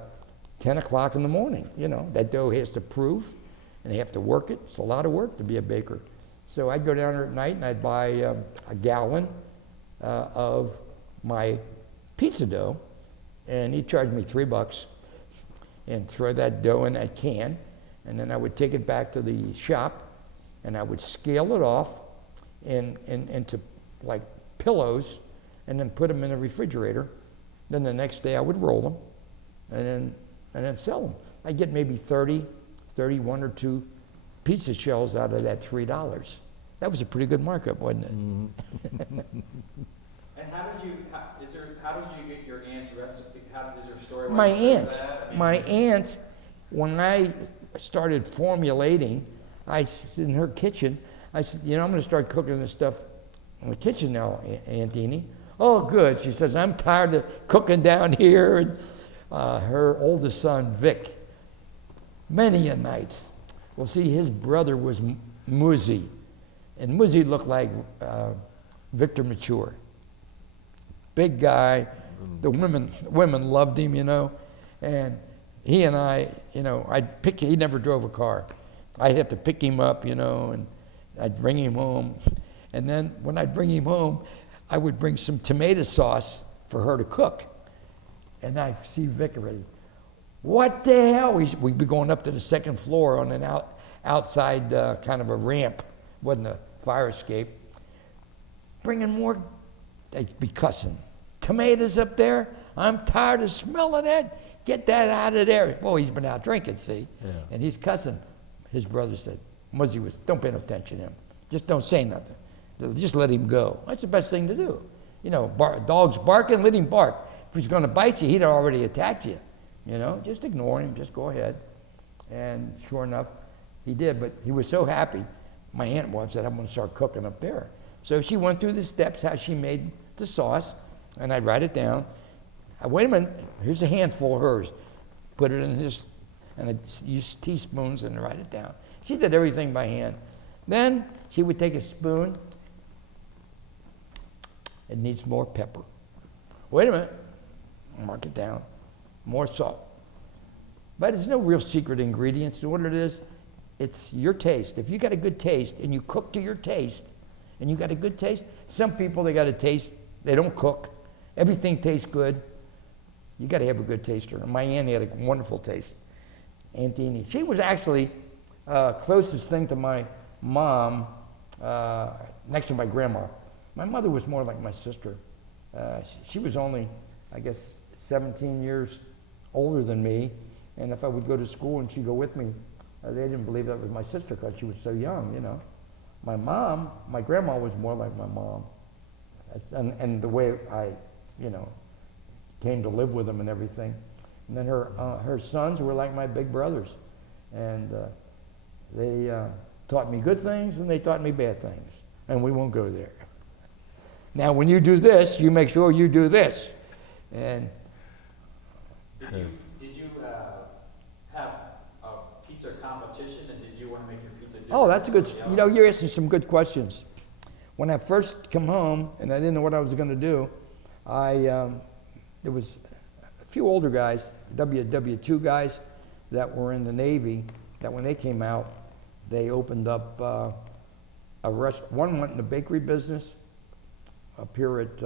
10 o'clock in the morning. You know, that dough has to proof, and they have to work it. It's a lot of work to be a baker. So I'd go down there at night, and I'd buy a gallon of my pizza dough, and he'd charge me $3 and throw that dough in that can, and then I would take it back to the shop, and I would scale it off into like pillows, and then put them in the refrigerator. Then the next day I would roll them, and then sell them. I'd get maybe 31 or 2 pizza shells out of that $3. That was a pretty good markup, wasn't it? Mm-hmm. And how did you get your aunt's recipe? Is there a story? My aunt, when I started formulating, in her kitchen, I said, you know, I'm going to start cooking this stuff in the kitchen now, Aunt Dini. Oh, good. She says, I'm tired of cooking down here. And her oldest son, Vic, many a nights. Well, see, his brother was Muzzy, and Muzzy looked like Victor Mature. Big guy. The women loved him, and he and I, he never drove a car. I'd have to pick him up, and I'd bring him home. And then when I'd bring him home, I would bring some tomato sauce for her to cook. And I see Vic already. What the hell? We'd be going up to the second floor on an outside kind of a ramp. Wasn't a fire escape. Bringing more, they'd be cussing. Tomatoes up there? I'm tired of smelling that. Get that out of there. Well, he's been out drinking, see? Yeah. And he's cussing. His brother said, Muzzy don't pay no attention to him. Just don't say nothing. Just let him go. That's the best thing to do. Dog's barking, let him bark. If he's going to bite you, he'd already attacked you. Just ignore him, just go ahead. And sure enough, he did, but he was so happy. My aunt once said, I'm going to start cooking up there. So she went through the steps, how she made the sauce, and I'd write it down. Wait a minute, here's a handful of hers. Put it in his, and I'd use teaspoons and write it down. She did everything by hand. Then she would take a spoon. It needs more pepper. Wait a minute, mark it down. More salt. But there's no real secret ingredients to what it is. It's your taste. If you got a good taste and you cook to your taste, and you got a good taste, some people, they got a taste, they don't cook. Everything tastes good. You got to have a good taster. And my auntie had a wonderful taste. Auntie Annie. She was actually closest thing to my mom, next to my grandma. My mother was more like my sister. She was only, I guess, 17 years older than me. And if I would go to school and she'd go with me, they didn't believe that was my sister because she was so young, My grandma was more like my mom. And the way I, came to live with them and everything. And then her sons were like my big brothers. And they taught me good things and they taught me bad things. And we won't go there. Now, when you do this, you make sure you do this. And did you have a pizza competition, and did you want to make your pizza different? oh, that's a good, than somebody else? you're asking some good questions. When I first come home and I didn't know what I was going to do, there was a few older guys, WW2 guys that were in the Navy, that when they came out, they opened up one went in the bakery business up here at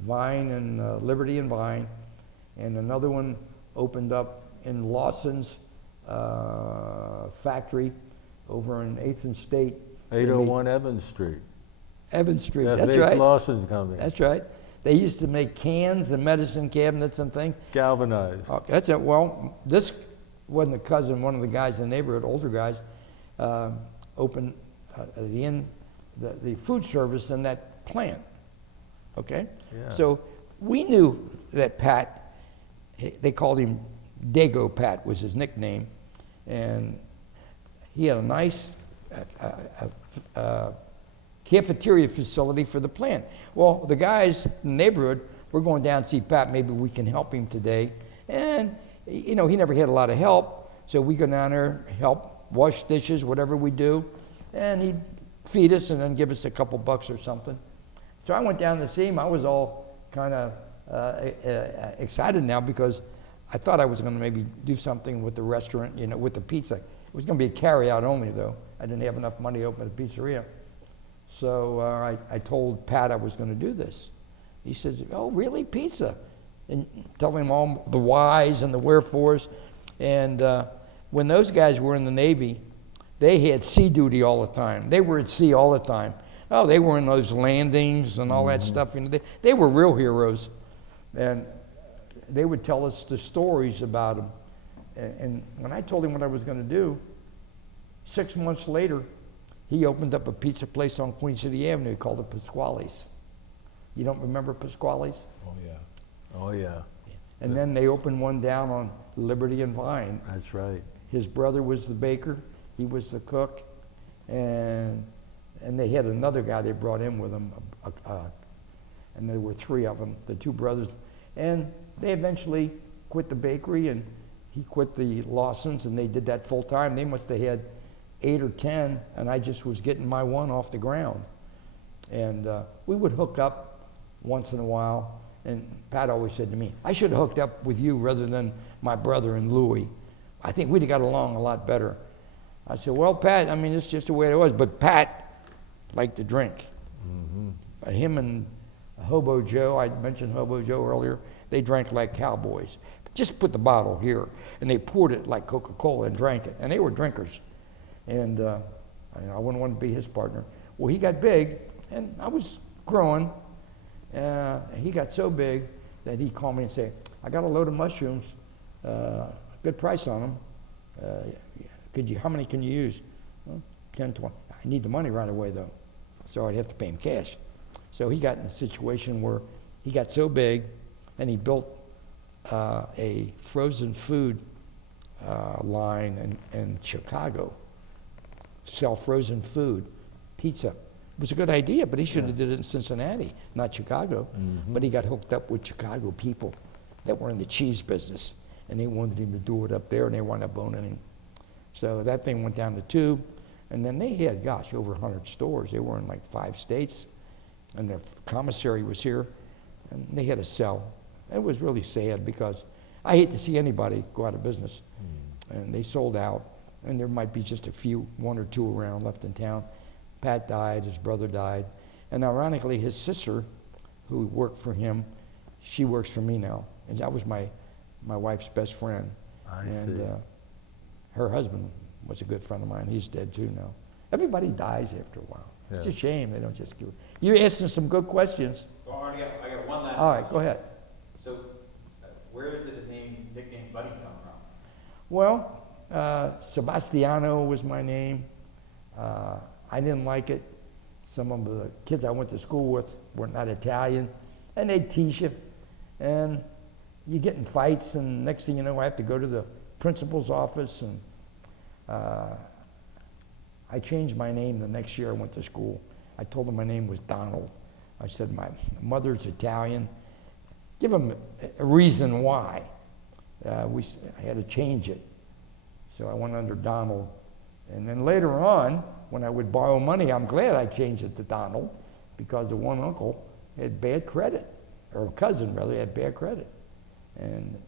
Vine and Liberty and Vine, and another one opened up in Lawson's factory over in 8th and State. 801 Evans Street. Evans Street, that's F.H. right. Lawson's Company. That's right. They used to make cans and medicine cabinets and things. Galvanized. Oh, that's it. Well, this wasn't a cousin, one of the guys in the neighborhood, older guys, opened the food service in that plant. Okay? Yeah. So we knew that Pat, they called him Dago Pat was his nickname, and he had a nice cafeteria facility for the plant. Well, the guys in the neighborhood were going down to see Pat, maybe we can help him today. And, he never had a lot of help, so we go down there, help, wash dishes, whatever we do, and he'd feed us and then give us a couple bucks or something. So I went down to see him. I was all kind of excited now because I thought I was going to maybe do something with the restaurant, with the pizza. It was going to be a carry-out only, though. I didn't have enough money to open a pizzeria. So I told Pat I was going to do this. He says, oh, really, pizza? And telling him all the whys and the wherefores. And when those guys were in the Navy, they had sea duty all the time. They were at sea all the time. Oh, they were in those landings and all that stuff. They were real heroes. And they would tell us the stories about them. And when I told him what I was going to do, 6 months later, he opened up a pizza place on Queen City Avenue called the Pasquale's. You don't remember Pasquale's? Oh, yeah. Oh, yeah. And then they opened one down on Liberty and Vine. That's right. His brother was the baker, he was the cook, and they had another guy they brought in with them, and there were 3 of them, the 2 brothers, and they eventually quit the bakery, and he quit the Lawsons, and they did that full time. They must have had 8 or 10, and I just was getting my one off the ground. And we would hook up once in a while, and Pat always said to me, I should have hooked up with you rather than my brother and Louie. I think we'd have got along a lot better. I said, well, Pat, I mean, it's just the way it was, but Pat liked to drink. Him and Hobo Joe, I mentioned Hobo Joe earlier, they drank like cowboys. Just put the bottle here, and they poured it like Coca-Cola and drank it, and they were drinkers. And I wouldn't want to be his partner. Well, he got big, and I was growing. He got so big that he called me and said, I got a load of mushrooms, good price on them. How many can you use? Well, 10, 20. I need the money right away, though, so I'd have to pay him cash. So he got in a situation where he got so big, and he built a frozen food line in Chicago, sell frozen food, pizza. It was a good idea, but he should have did it in Cincinnati, not Chicago. But he got hooked up with Chicago people that were in the cheese business, and they wanted him to do it up there, and they wound up owning him. So that thing went down to 2, and then they had, gosh, over 100 stores. They were in like 5 states, and their commissary was here, and they had to sell. It was really sad because I hate to see anybody go out of business. And they sold out, and there might be just a few, 1 or 2 around left in town. Pat died, his brother died, and ironically, his sister, who worked for him, she works for me now, and that was my wife's best friend. I and see. Her husband was a good friend of mine. He's dead too now. Everybody dies after a while. It's a shame they don't just give it. You're asking some good questions. Well, I got one last All right, question. go ahead. So, where did the nickname Buddy come from? Well, Sebastiano was my name. I didn't like it. Some of the kids I went to school with were not Italian, and they'd tease you, and you get in fights, and next thing you know, I have to go to the principal's office, and I changed my name the next year I went to school. I told them my name was Donald. I said, my mother's Italian. Give them a reason why. I had to change it. So I went under Donald. And then later on, when I would borrow money, I'm glad I changed it to Donald, because the one uncle had bad credit, or cousin rather, had bad credit. And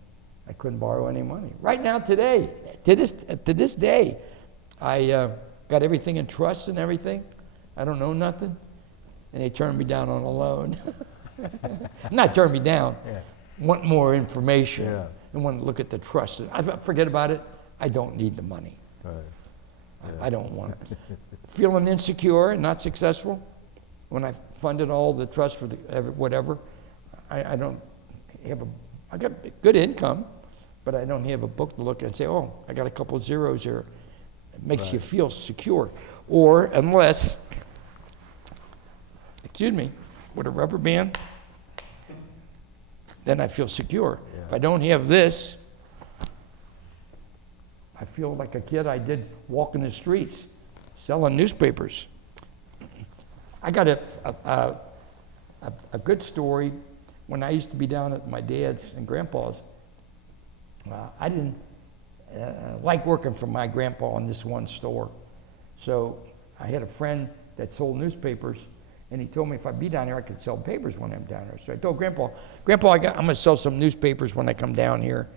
I couldn't borrow any money. Right now, today, to this day, I got everything in trust and everything. I don't know nothing. And they turned me down on a loan. Not turned me down, want more information, and want to look at the trust. I forget about it. I don't need the money. Right. I don't want it. Feeling insecure and not successful, when I funded all the trust for the whatever, I don't have I got good income, but I don't have a book to look at and say, oh, I got a couple of zeros here. It makes you feel secure. Or unless, excuse me, with a rubber band, then I feel secure. Yeah. If I don't have this, I feel like a kid I did walking the streets, selling newspapers. I got a good story. When I used to be down at my dad's and grandpa's, I didn't like working for my grandpa in this one store. So I had a friend that sold newspapers, and he told me if I'd be down here, I could sell papers when I'm down there. So I told Grandpa, I'm going to sell some newspapers when I come down here.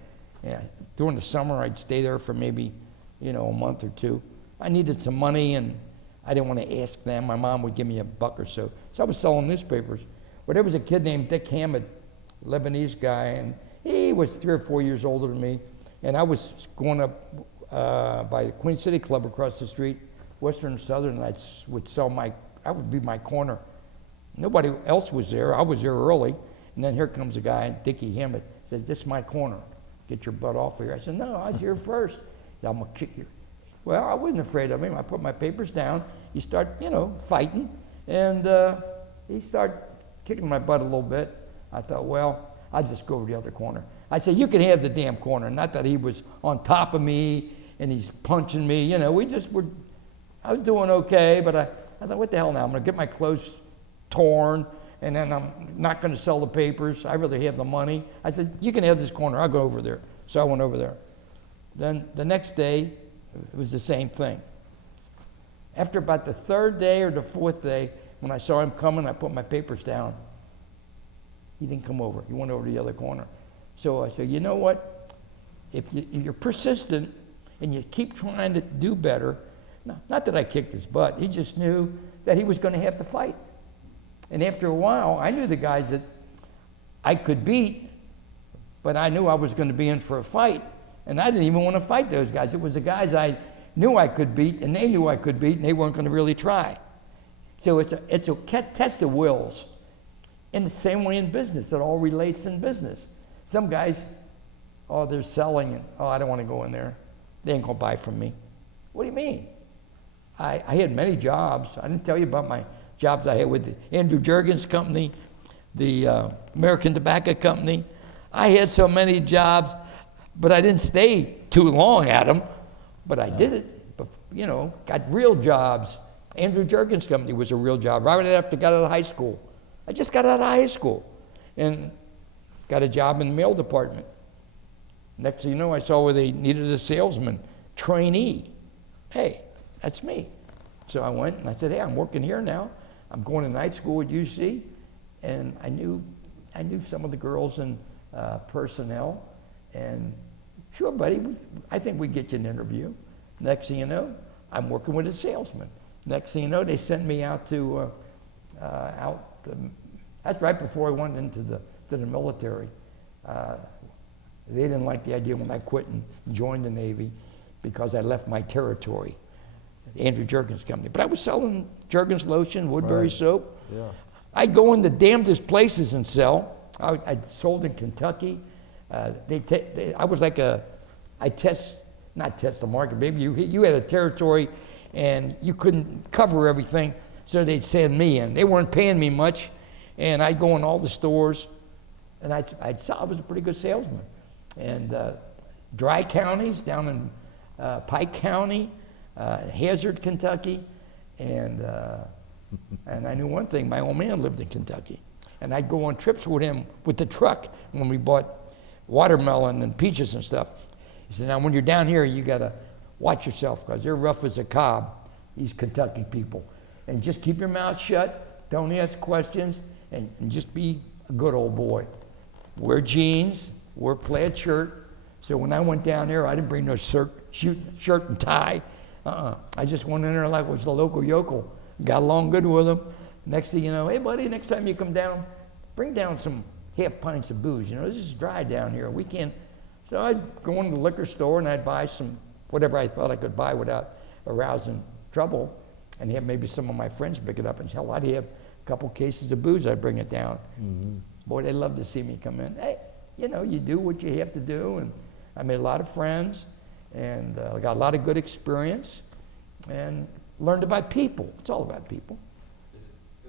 Yeah, during the summer, I'd stay there for maybe, a month or 2. I needed some money, and I didn't want to ask them. My mom would give me $1 or so. So I was selling newspapers. But there was a kid named Dick Hammond, Lebanese guy, and he was 3 or 4 years older than me. And I was going up by the Queen City Club across the street, Western and Southern, and that would be my corner. Nobody else was there. I was there early. And then here comes a guy, Dickie Hammond, says, this is my corner. Get your butt off of here. I said, no, I was here first. I'm going to kick you. Well, I wasn't afraid of him. I put my papers down. You start, fighting. And he started kicking my butt a little bit. I thought, well, I'll just go over the other corner. I said, you can have the damn corner. Not that he was on top of me and he's punching me. I was doing okay, but I thought, what the hell now? I'm going to get my clothes torn, and then I'm not going to sell the papers. I'd rather have the money. I said, you can have this corner. I'll go over there. So I went over there. Then the next day, it was the same thing. After about the third day or the fourth day, when I saw him coming, I put my papers down. He didn't come over. He went over to the other corner. So I said, you know what? If you're persistent and you keep trying to do better, not that I kicked his butt, he just knew that he was going to have to fight. And after a while, I knew the guys that I could beat, but I knew I was going to be in for a fight. And I didn't even want to fight those guys. It was the guys I knew I could beat, and they knew I could beat, and they weren't going to really try. So it's a test of wills. In the same way in business, it all relates in business. Some guys, oh, they're selling, and oh, I don't want to go in there. They ain't going to buy from me. What do you mean? I had many jobs. I didn't tell you about my jobs I had with the Andrew Jergens Company, the American Tobacco Company. I had so many jobs, but I didn't stay too long at them. But I did it, but, you know, got real jobs. Andrew Jergens Company was a real job. Right after I got out of high school. I just got out of high school and got a job in the mail department. Next thing you know, I saw where they needed a salesman, trainee. Hey, that's me. So I went and I said, hey, I'm working here now. I'm going to night school at UC. And I knew some of the girls in personnel. And sure, buddy, I think we get you an interview. Next thing you know, I'm working with a salesman. Next thing you know, they sent me out to, that's right before I went into the military. They didn't like the idea when I quit and joined the Navy because I left my territory, Andrew Jergens Company. But I was selling Jergens lotion, Woodbury soap. Yeah. I'd go in the damnedest places and sell. I sold in Kentucky. I was like not test the market, maybe you had a territory and you couldn't cover everything, so they'd send me in. They weren't paying me much, and I'd go in all the stores, and I'd sell. I was a pretty good salesman. And dry counties down in Pike County, Hazard, Kentucky, and I knew one thing, my old man lived in Kentucky. And I'd go on trips with him with the truck when we bought watermelon and peaches and stuff. He said, now when you're down here, you got to watch yourself because they're rough as a cob, these Kentucky people. And just keep your mouth shut, don't ask questions, and just be a good old boy. Wear jeans, wear plaid shirt. So when I went down there, I didn't bring no shirt and tie. I just went in there like I was the local yokel. Got along good with them. Next thing you know, hey buddy, next time you come down, bring down some half pints of booze. You know, this is dry down here. We can't. So I'd go into the liquor store and I'd buy some, whatever I thought I could buy without arousing trouble, and have maybe some of my friends pick it up. And hell, I'd have a couple cases of booze, I'd bring it down. Mm-hmm. Boy, they love to see me come in. Hey, you know, you do what you have to do. And I made a lot of friends, and I got a lot of good experience, and learned about people. It's all about people.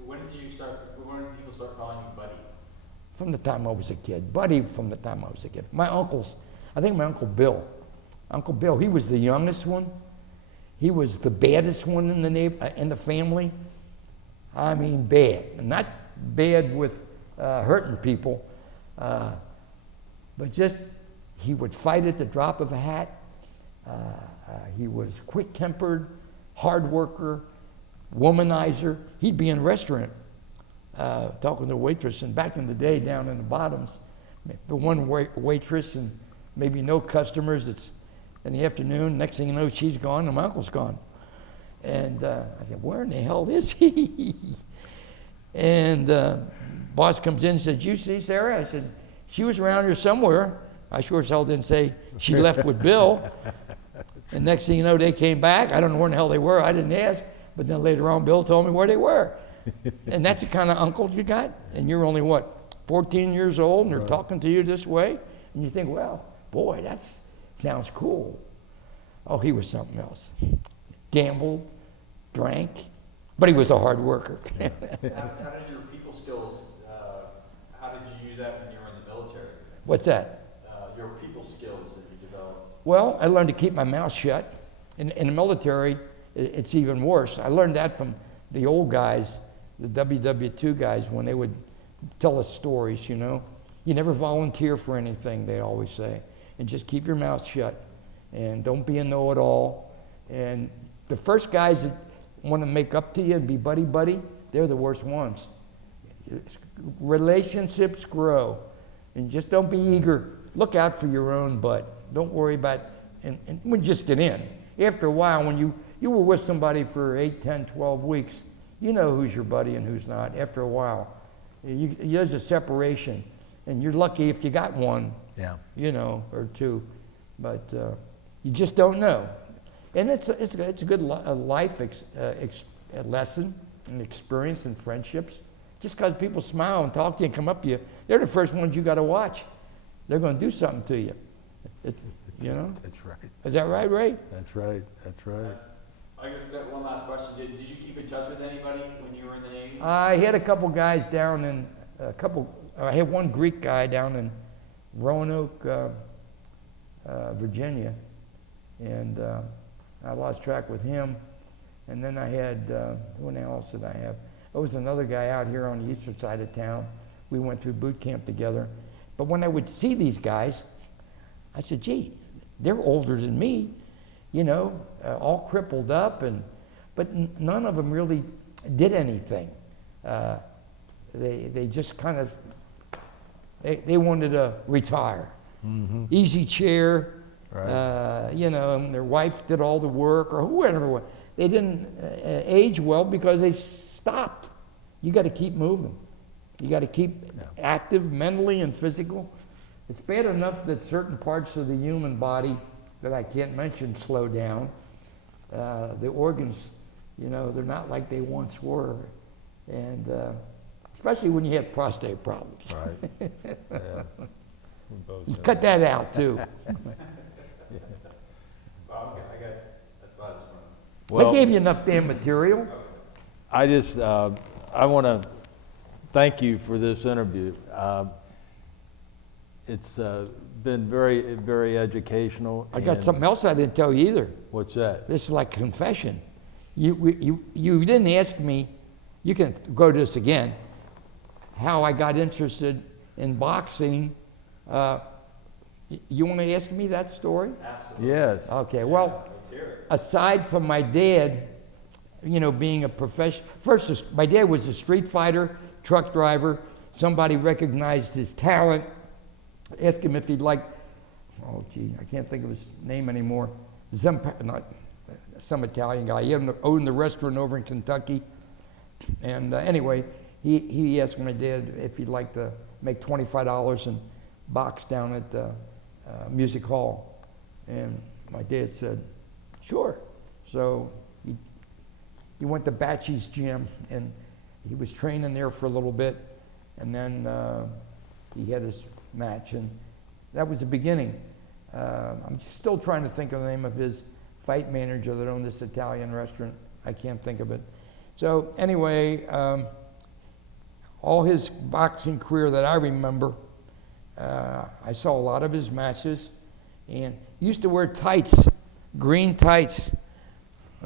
When did people start calling you buddy? From the time I was a kid. Buddy from the time I was a kid. My uncles, I think my Uncle Bill. Uncle Bill, he was the youngest one. He was the baddest one in the family. I mean, bad. Not bad with hurting people, but just he would fight at the drop of a hat. He was quick-tempered, hard worker, womanizer. He'd be in a restaurant talking to a waitress, and back in the day, down in the bottoms, the one waitress and maybe no customers. It's in the afternoon. Next thing you know, she's gone and my uncle's gone. And I said, where in the hell is he? And boss comes in and said, you see Sarah? I said, she was around here somewhere. I sure as hell didn't say she left with Bill. And next thing you know, they came back. I don't know where in the hell they were. I didn't ask. But then later on, Bill told me where they were. And that's the kind of uncle you got. And you're only, 14 years old, and they're talking to you this way. And you think, well, boy, that sounds cool. Oh, he was something else. Gambled, drank, but he was a hard worker. How did your people skills, how did you use that when you were in the military? What's that? Your people skills that you developed. Well, I learned to keep my mouth shut. In the military, it's even worse. I learned that from the old guys, the WW2 guys, when they would tell us stories, you know. You never volunteer for anything, they always say. And just keep your mouth shut. And don't be a know-it-all. And the first guys that want to make up to you and be buddy-buddy, they're the worst ones. Relationships grow. And just don't be eager. Look out for your own butt. Don't worry about, and we just get in. After a while, when you were with somebody for 8, 10, 12 weeks, you know who's your buddy and who's not. After a while, there's a separation. And you're lucky if you got one, you know, or two. But you just don't know. And it's a good life lesson and experience and friendships. Just because people smile and talk to you and come up to you, they're the first ones you got to watch. They're going to do something to you. You know? That's right. Is that right, Ray? That's right. That's right. I guess one last question. Did you keep in touch with anybody when you were in the Navy? I had a couple guys down in, I had one Greek guy down in Roanoke, Virginia. And I lost track with him. And then I had, who else did I have? There was another guy out here on the eastern side of town. We went through boot camp together. But when I would see these guys, I said, gee, they're older than me, you know, all crippled up, but none of them really did anything. They just kind of, they wanted to retire. Mm-hmm. Easy chair, right. You know, and their wife did all the work, or whoever. They didn't age well because they stopped. You got to keep moving. You got to keep active mentally and physical. It's bad enough that certain parts of the human body that I can't mention slow down. The organs, you know, they're not like they once were. And especially when you have prostate problems. Right. Yeah. You cut that out too. Okay, that's fun. Well, They gave you enough damn material. I just, I want to thank you for this interview. It's been very, very educational. I got something else I didn't tell you either. What's that? This is like confession. You didn't ask me, you can go to this again, how I got interested in boxing. You want to ask me that story? Absolutely. Yes. Okay, well, Let's hear it. aside from my dad, you know, being a professional, first, my dad was a street fighter, truck driver. Somebody recognized his talent, asked him if he'd like, oh gee, I can't think of his name anymore, some Italian guy. He owned the restaurant over in Kentucky. And anyway, he asked my dad if he'd like to make $25 and box down at the music hall. And my dad said, sure. So he went to Batchy's gym, and he was training there for a little bit, and then he had his match, and that was the beginning. I'm still trying to think of the name of his fight manager that owned this Italian restaurant. I can't think of it. So anyway, all his boxing career that I remember, I saw a lot of his matches, and he used to wear tights, green tights.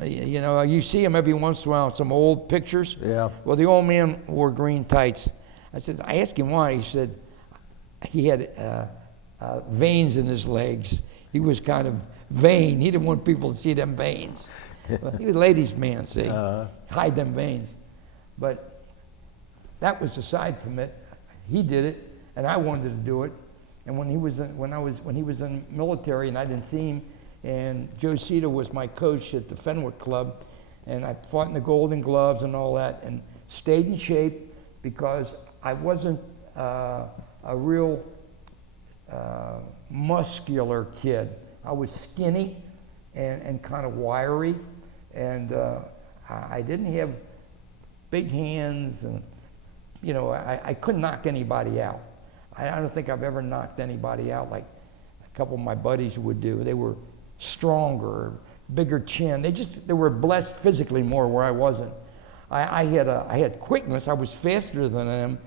You know, you see him every once in a while in some old pictures. Yeah. Well, the old man wore green tights. I asked him why. He said he had veins in his legs. He was kind of vain. He didn't want people to see them veins. Well, he was a ladies' man, see, hide them veins. But that was aside from it. He did it, and I wanted to do it. And when he was in military, and I didn't see him, and Joe Cedar was my coach at the Fenwick Club, and I fought in the Golden Gloves and all that, and stayed in shape because I wasn't a real muscular kid. I was skinny and kind of wiry, and I didn't have big hands, and you know, I couldn't knock anybody out. I don't think I've ever knocked anybody out like a couple of my buddies would do. They were stronger, bigger chin. They were blessed physically more where I wasn't. I had quickness. I was faster than them,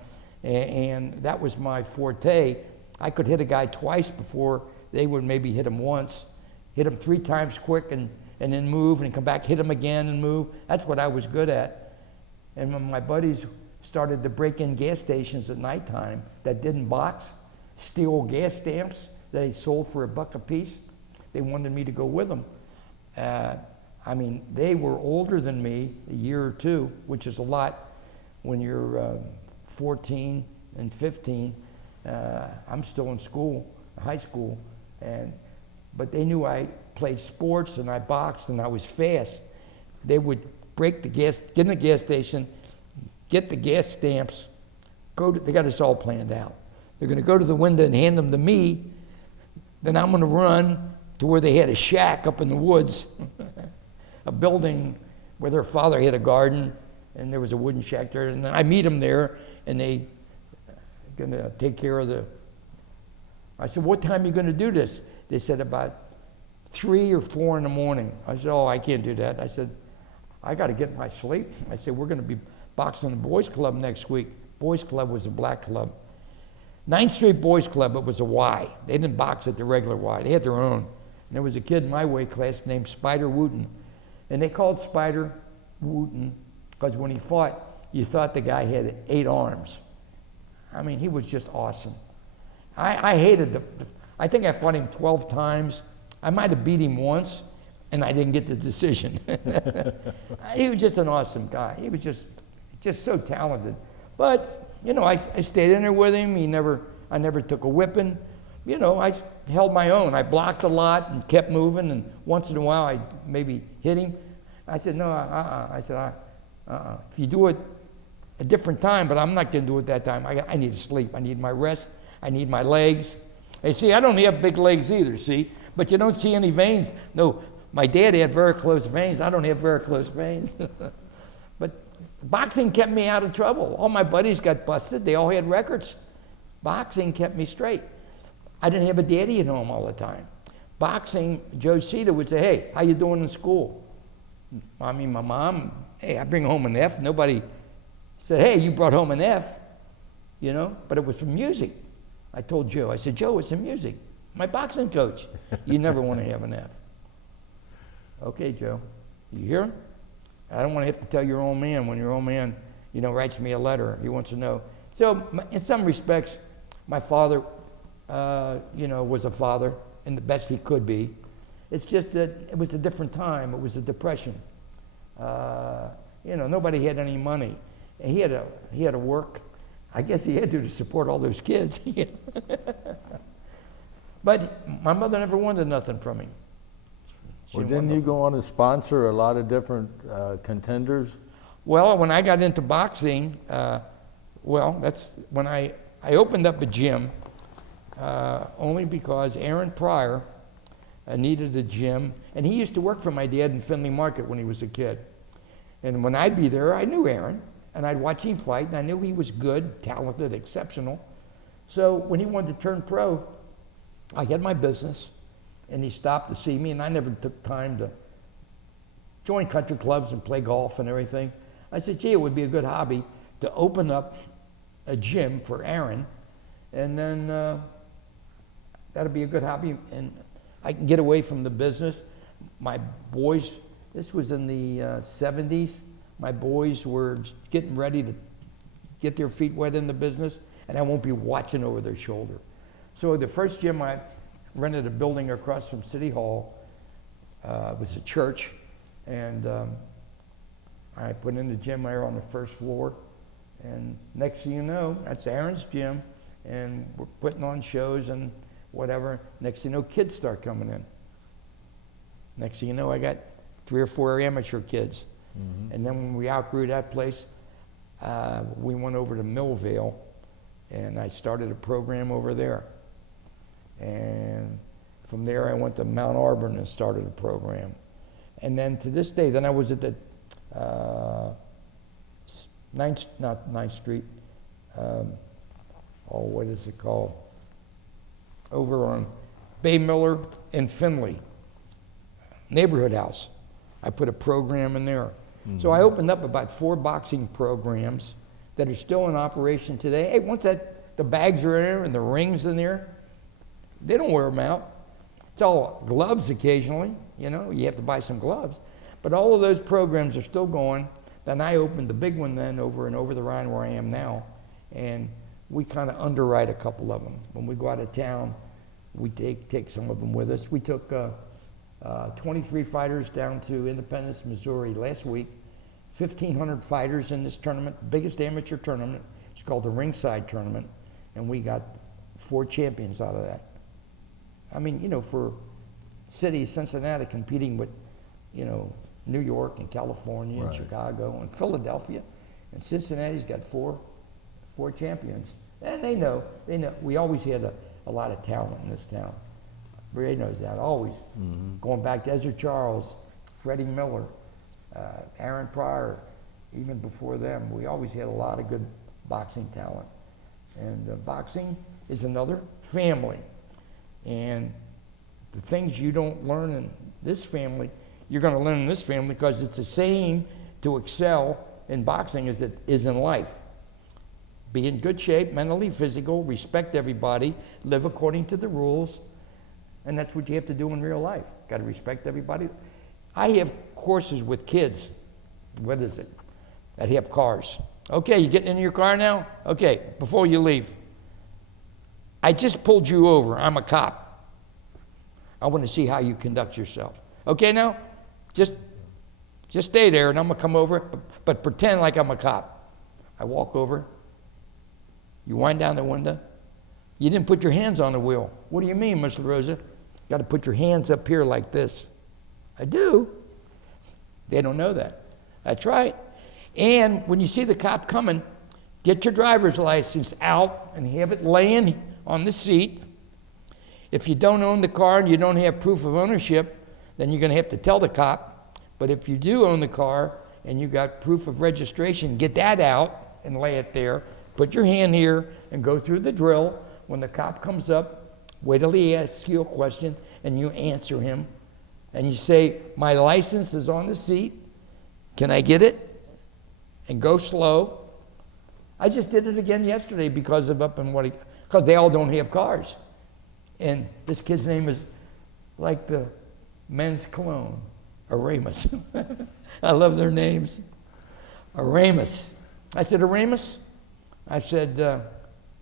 and that was my forte. I could hit a guy twice before they would maybe hit him once. Hit him 3 times quick and then move and come back, hit him again and move. That's what I was good at. And when my buddies started to break in gas stations at nighttime that didn't box, steal gas stamps that they sold for $1 a piece. They wanted me to go with them. I mean, they were older than me, a year or two, which is a lot when you're 14 and 15. I'm still in school, high school, but they knew I played sports and I boxed and I was fast. They would break the gas, get in the gas station, get the gas stamps, they got us all planned out. They're gonna go to the window and hand them to me, then I'm gonna run to where they had a shack up in the woods, a building where their father had a garden, and there was a wooden shack there, and then I meet them there, and they gonna take care of I said, what time are you gonna do this? They said about 3 or 4 in the morning. I said, oh, I can't do that. I said, I gotta get my sleep. I said, we're gonna be boxing in the boys club next week. Boys club was a black club. 9th Street Boys Club, it was a Y. They didn't box at the regular Y, they had their own. And there was a kid in my weight class named Spider Wooten. And they called Spider Wooten because when he fought, you thought the guy had 8 arms. I mean, he was just awesome. I hated I think I fought him 12 times. I might have beat him once, and I didn't get the decision. He was just an awesome guy. He was just so talented. But, you know, I stayed in there with him. I never took a whipping. You know, I held my own. I blocked a lot and kept moving, and once in a while I maybe hit him. I said, no, I said, if you do it a different time, but I'm not going to do it that time. I need to sleep. I need my rest. I need my legs. Hey, see, I don't have big legs either, see? But you don't see any veins. No, my dad had varicose veins. I don't have varicose veins. But boxing kept me out of trouble. All my buddies got busted. They all had records. Boxing kept me straight. I didn't have a daddy at home all the time. Boxing, Joe Cita would say, hey, how you doing in school? I mean, my mom, hey, I bring home an F. Nobody said, hey, you brought home an F, you know? But it was from music. I told Joe, I said, Joe, it's in music. My boxing coach. You never want to have an F. Okay, Joe, you hear? I don't want to have to tell your old man when your old man, you know, writes me a letter. He wants to know. So in some respects, my father, you know, was a father and the best he could be. It's just that it was a different time. It was a depression. You know, nobody had any money. And he had to work. I guess he had to support all those kids. But my mother never wanted nothing from me. Well, didn't you go on to sponsor a lot of different contenders? Well, when I got into boxing, well, that's when I opened up a gym only because Aaron Pryor needed a gym. And he used to work for my dad in Findlay Market when he was a kid. And when I'd be there, I knew Aaron. And I'd watch him fight, and I knew he was good, talented, exceptional. So when he wanted to turn pro, I had my business, and he stopped to see me, and I never took time to join country clubs and play golf and everything. I said, gee, it would be a good hobby to open up a gym for Aaron, and then that'd be a good hobby, and I can get away from the business. My boys, this was in the 70s, my boys were getting ready to get their feet wet in the business, and I won't be watching over their shoulder. So the first gym, I rented a building across from City Hall. It was a church, and I put in the gym there on the first floor, and next thing you know, that's Aaron's gym, and we're putting on shows and whatever. Next thing you know, kids start coming in. Next thing you know, I got 3 or 4 amateur kids. Mm-hmm. And then when we outgrew that place, we went over to Millvale, and I started a program over there. And from there, I went to Mount Auburn and started a program. And then to this day, then I was at the 9th Street, what is it called? Over on Bay Miller and Finley, neighborhood house. I put a program in there. Mm-hmm. So I opened up about 4 boxing programs that are still in operation today. Hey, once the bags are in there and the rings in there, they don't wear them out. It's all gloves occasionally, you know, you have to buy some gloves. But all of those programs are still going. Then I opened the big one then over in Over the Rhine where I am now, and we kind of underwrite a couple of them. When we go out of town, we take some of them with us. We took 23 fighters down to Independence, Missouri last week. 1,500 fighters in this tournament, biggest amateur tournament. It's called the Ringside Tournament, and we got 4 champions out of that. I mean, you know, for city, Cincinnati competing with, you know, New York and California and Right. Chicago and Philadelphia, and Cincinnati's got four champions. And they know, we always had a lot of talent in this town. Ray knows that, always. Going back to Ezra Charles, Freddie Miller, Aaron Pryor, even before them, we always had a lot of good boxing talent. And boxing is another family. And the things you don't learn in this family, you're going to learn in this family, because it's the same to excel in boxing as it is in life. Be in good shape, mentally, physical, respect everybody, live according to the rules, and that's what you have to do in real life. Got to respect everybody. I have courses with kids, what is it, that have cars. Okay, you getting in your car now? Okay, before you leave, I just pulled you over. I'm a cop. I want to see how you conduct yourself. Okay now? Just stay there, and I'm going to come over, but pretend like I'm a cop. I walk over. You wind down the window. You didn't put your hands on the wheel. What do you mean, Miss LaRosa? Got to put your hands up here like this. I do. They don't know that. That's right. And when you see the cop coming, get your driver's license out and have it laying on the seat. If you don't own the car and you don't have proof of ownership, then you're going to have to tell the cop. But if you do own the car and you got proof of registration, get that out and lay it there. Put your hand here and go through the drill. When the cop comes up, wait till he asks you a question and you answer him. And you say, my license is on the seat. Can I get it? And go slow. I just did it again yesterday because they all don't have cars. And this kid's name is like the men's cologne, Aramus. I love their names. Aramus. I said, Aramus? I said,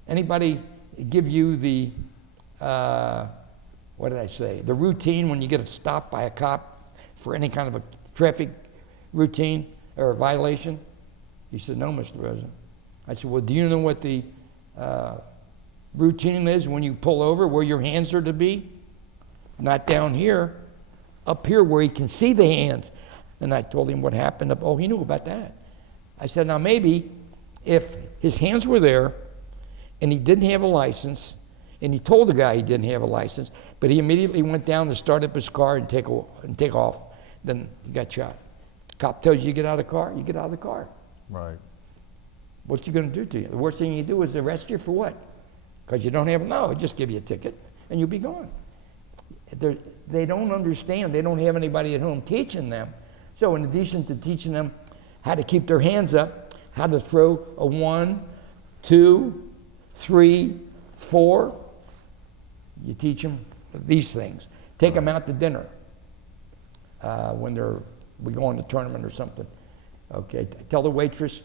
anybody give you the, what did I say? The routine when you get stopped by a cop for any kind of a traffic routine or a violation? He said, no, Mr. Rosa. I said, well, do you know what the routine is when you pull over, where your hands are to be? Not down here, up here where he can see the hands. And I told him what happened. Oh, he knew about that. I said, now maybe if his hands were there and he didn't have a license, and he told the guy he didn't have a license, but he immediately went down to start up his car and take off, then he got shot. Cop tells you to get out of the car, you get out of the car. Right. What's he going to do to you? The worst thing you do is arrest you for what? Because you don't have, no, just give you a ticket and you'll be gone. They don't understand. They don't have anybody at home teaching them. So in addition to teaching them how to keep their hands up, how to throw a 1, 2, 3, 4, you teach them these things. Take them out to dinner when we go on a tournament or something. Okay, tell the waitress,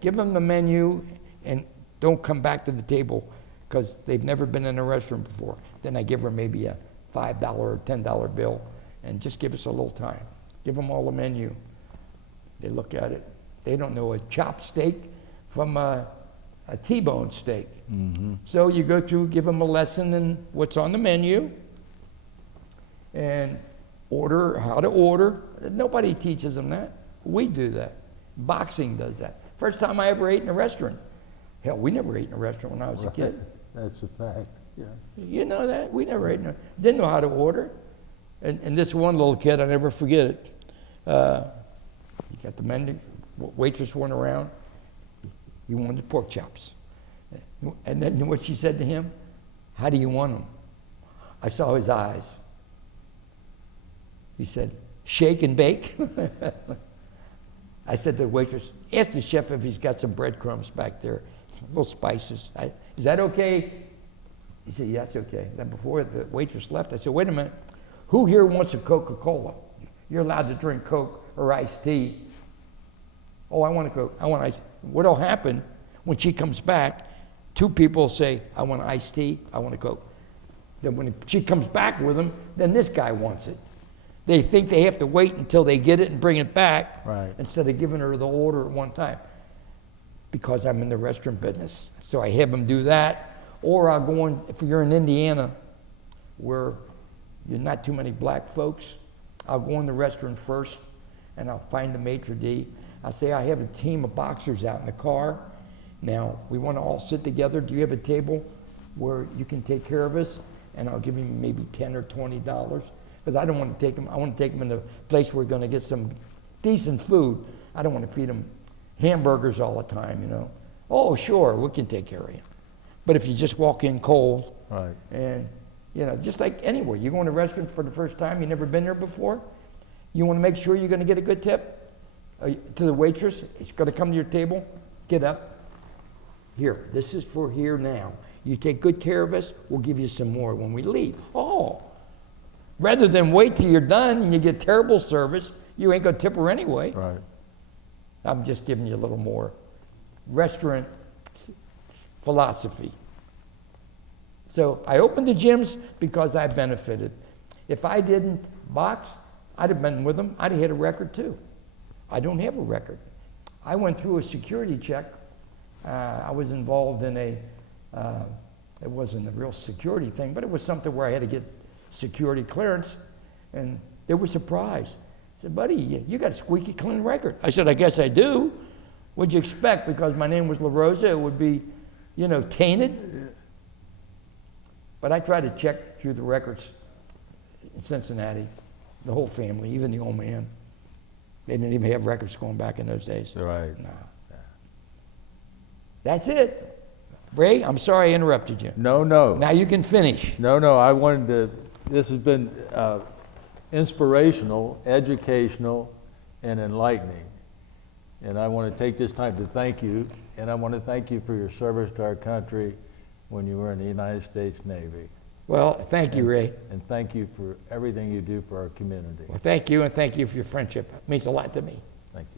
give them the menu and don't come back to the table because they've never been in a restaurant before. Then I give her maybe a $5 or $10 bill and just give us a little time. Give them all the menu. They look at it. They don't know a chopped steak from a T-bone steak. Mm-hmm. So you go through, give them a lesson in what's on the menu and order, how to order. Nobody teaches them that. We do that. Boxing does that. First time I ever ate in a restaurant. Hell, we never ate in a restaurant when I was a kid. That's a fact, yeah. You know that? We never ate in didn't know how to order. And this one little kid, I'll never forget it. He got the menu, waitress went around. He wanted pork chops. And then you know what she said to him? How do you want them? I saw his eyes. He said, shake and bake. I said to the waitress, ask the chef if he's got some breadcrumbs back there, little spices. Is that okay? He said, yeah, that's okay. Then before the waitress left, I said, wait a minute. Who here wants a Coca-Cola? You're allowed to drink Coke or iced tea. Oh, I want to go. I want ice. What'll happen when she comes back? Two people say, I want iced tea. I want a Coke. Then when she comes back with them, then this guy wants it. They think they have to wait until they get it and bring it back, Right. instead of giving her the order at one time. Because I'm in the restaurant business, so I have them do that. Or I'll go in, if you're in Indiana, where you're not too many black folks, I'll go in the restaurant first, and I'll find the maitre d'. I'll say, I have a team of boxers out in the car. Now, we want to all sit together. Do you have a table where you can take care of us? And I'll give him maybe $10 or $20. Because I don't want to take them, I want to take them in a place where we're going to get some decent food. I don't want to feed them hamburgers all the time, you know. Oh, sure, we can take care of you. But if you just walk in cold, Right. and, you know, just like anywhere, you go in a restaurant for the first time, you've never been there before, you want to make sure you're going to get a good tip to the waitress. She's going to come to your table, get up. Here, this is for here now. You take good care of us, we'll give you some more when we leave. Oh, rather than wait till you're done and you get terrible service, you ain't going to tip her anyway. Right. I'm just giving you a little more restaurant philosophy. So I opened the gyms because I benefited. If I didn't box, I'd have been with them. I'd have hit a record too. I don't have a record. I went through a security check. I was involved in it wasn't a real security thing, but it was something where I had to get security clearance, and they were surprised. I said, buddy, you got a squeaky clean record. I said, I guess I do. What'd you expect? Because my name was LaRosa, it would be, you know, tainted? But I tried to check through the records in Cincinnati, the whole family, even the old man. They didn't even have records going back in those days. Right. No. That's it. Ray, I'm sorry I interrupted you. No, no. Now you can finish. No, no, I wanted to, this has been inspirational, educational, and enlightening. And I want to take this time to thank you, and I want to thank you for your service to our country when you were in the United States Navy. Well, thank you, Ray. And thank you for everything you do for our community. Well, thank you, and thank you for your friendship. It means a lot to me.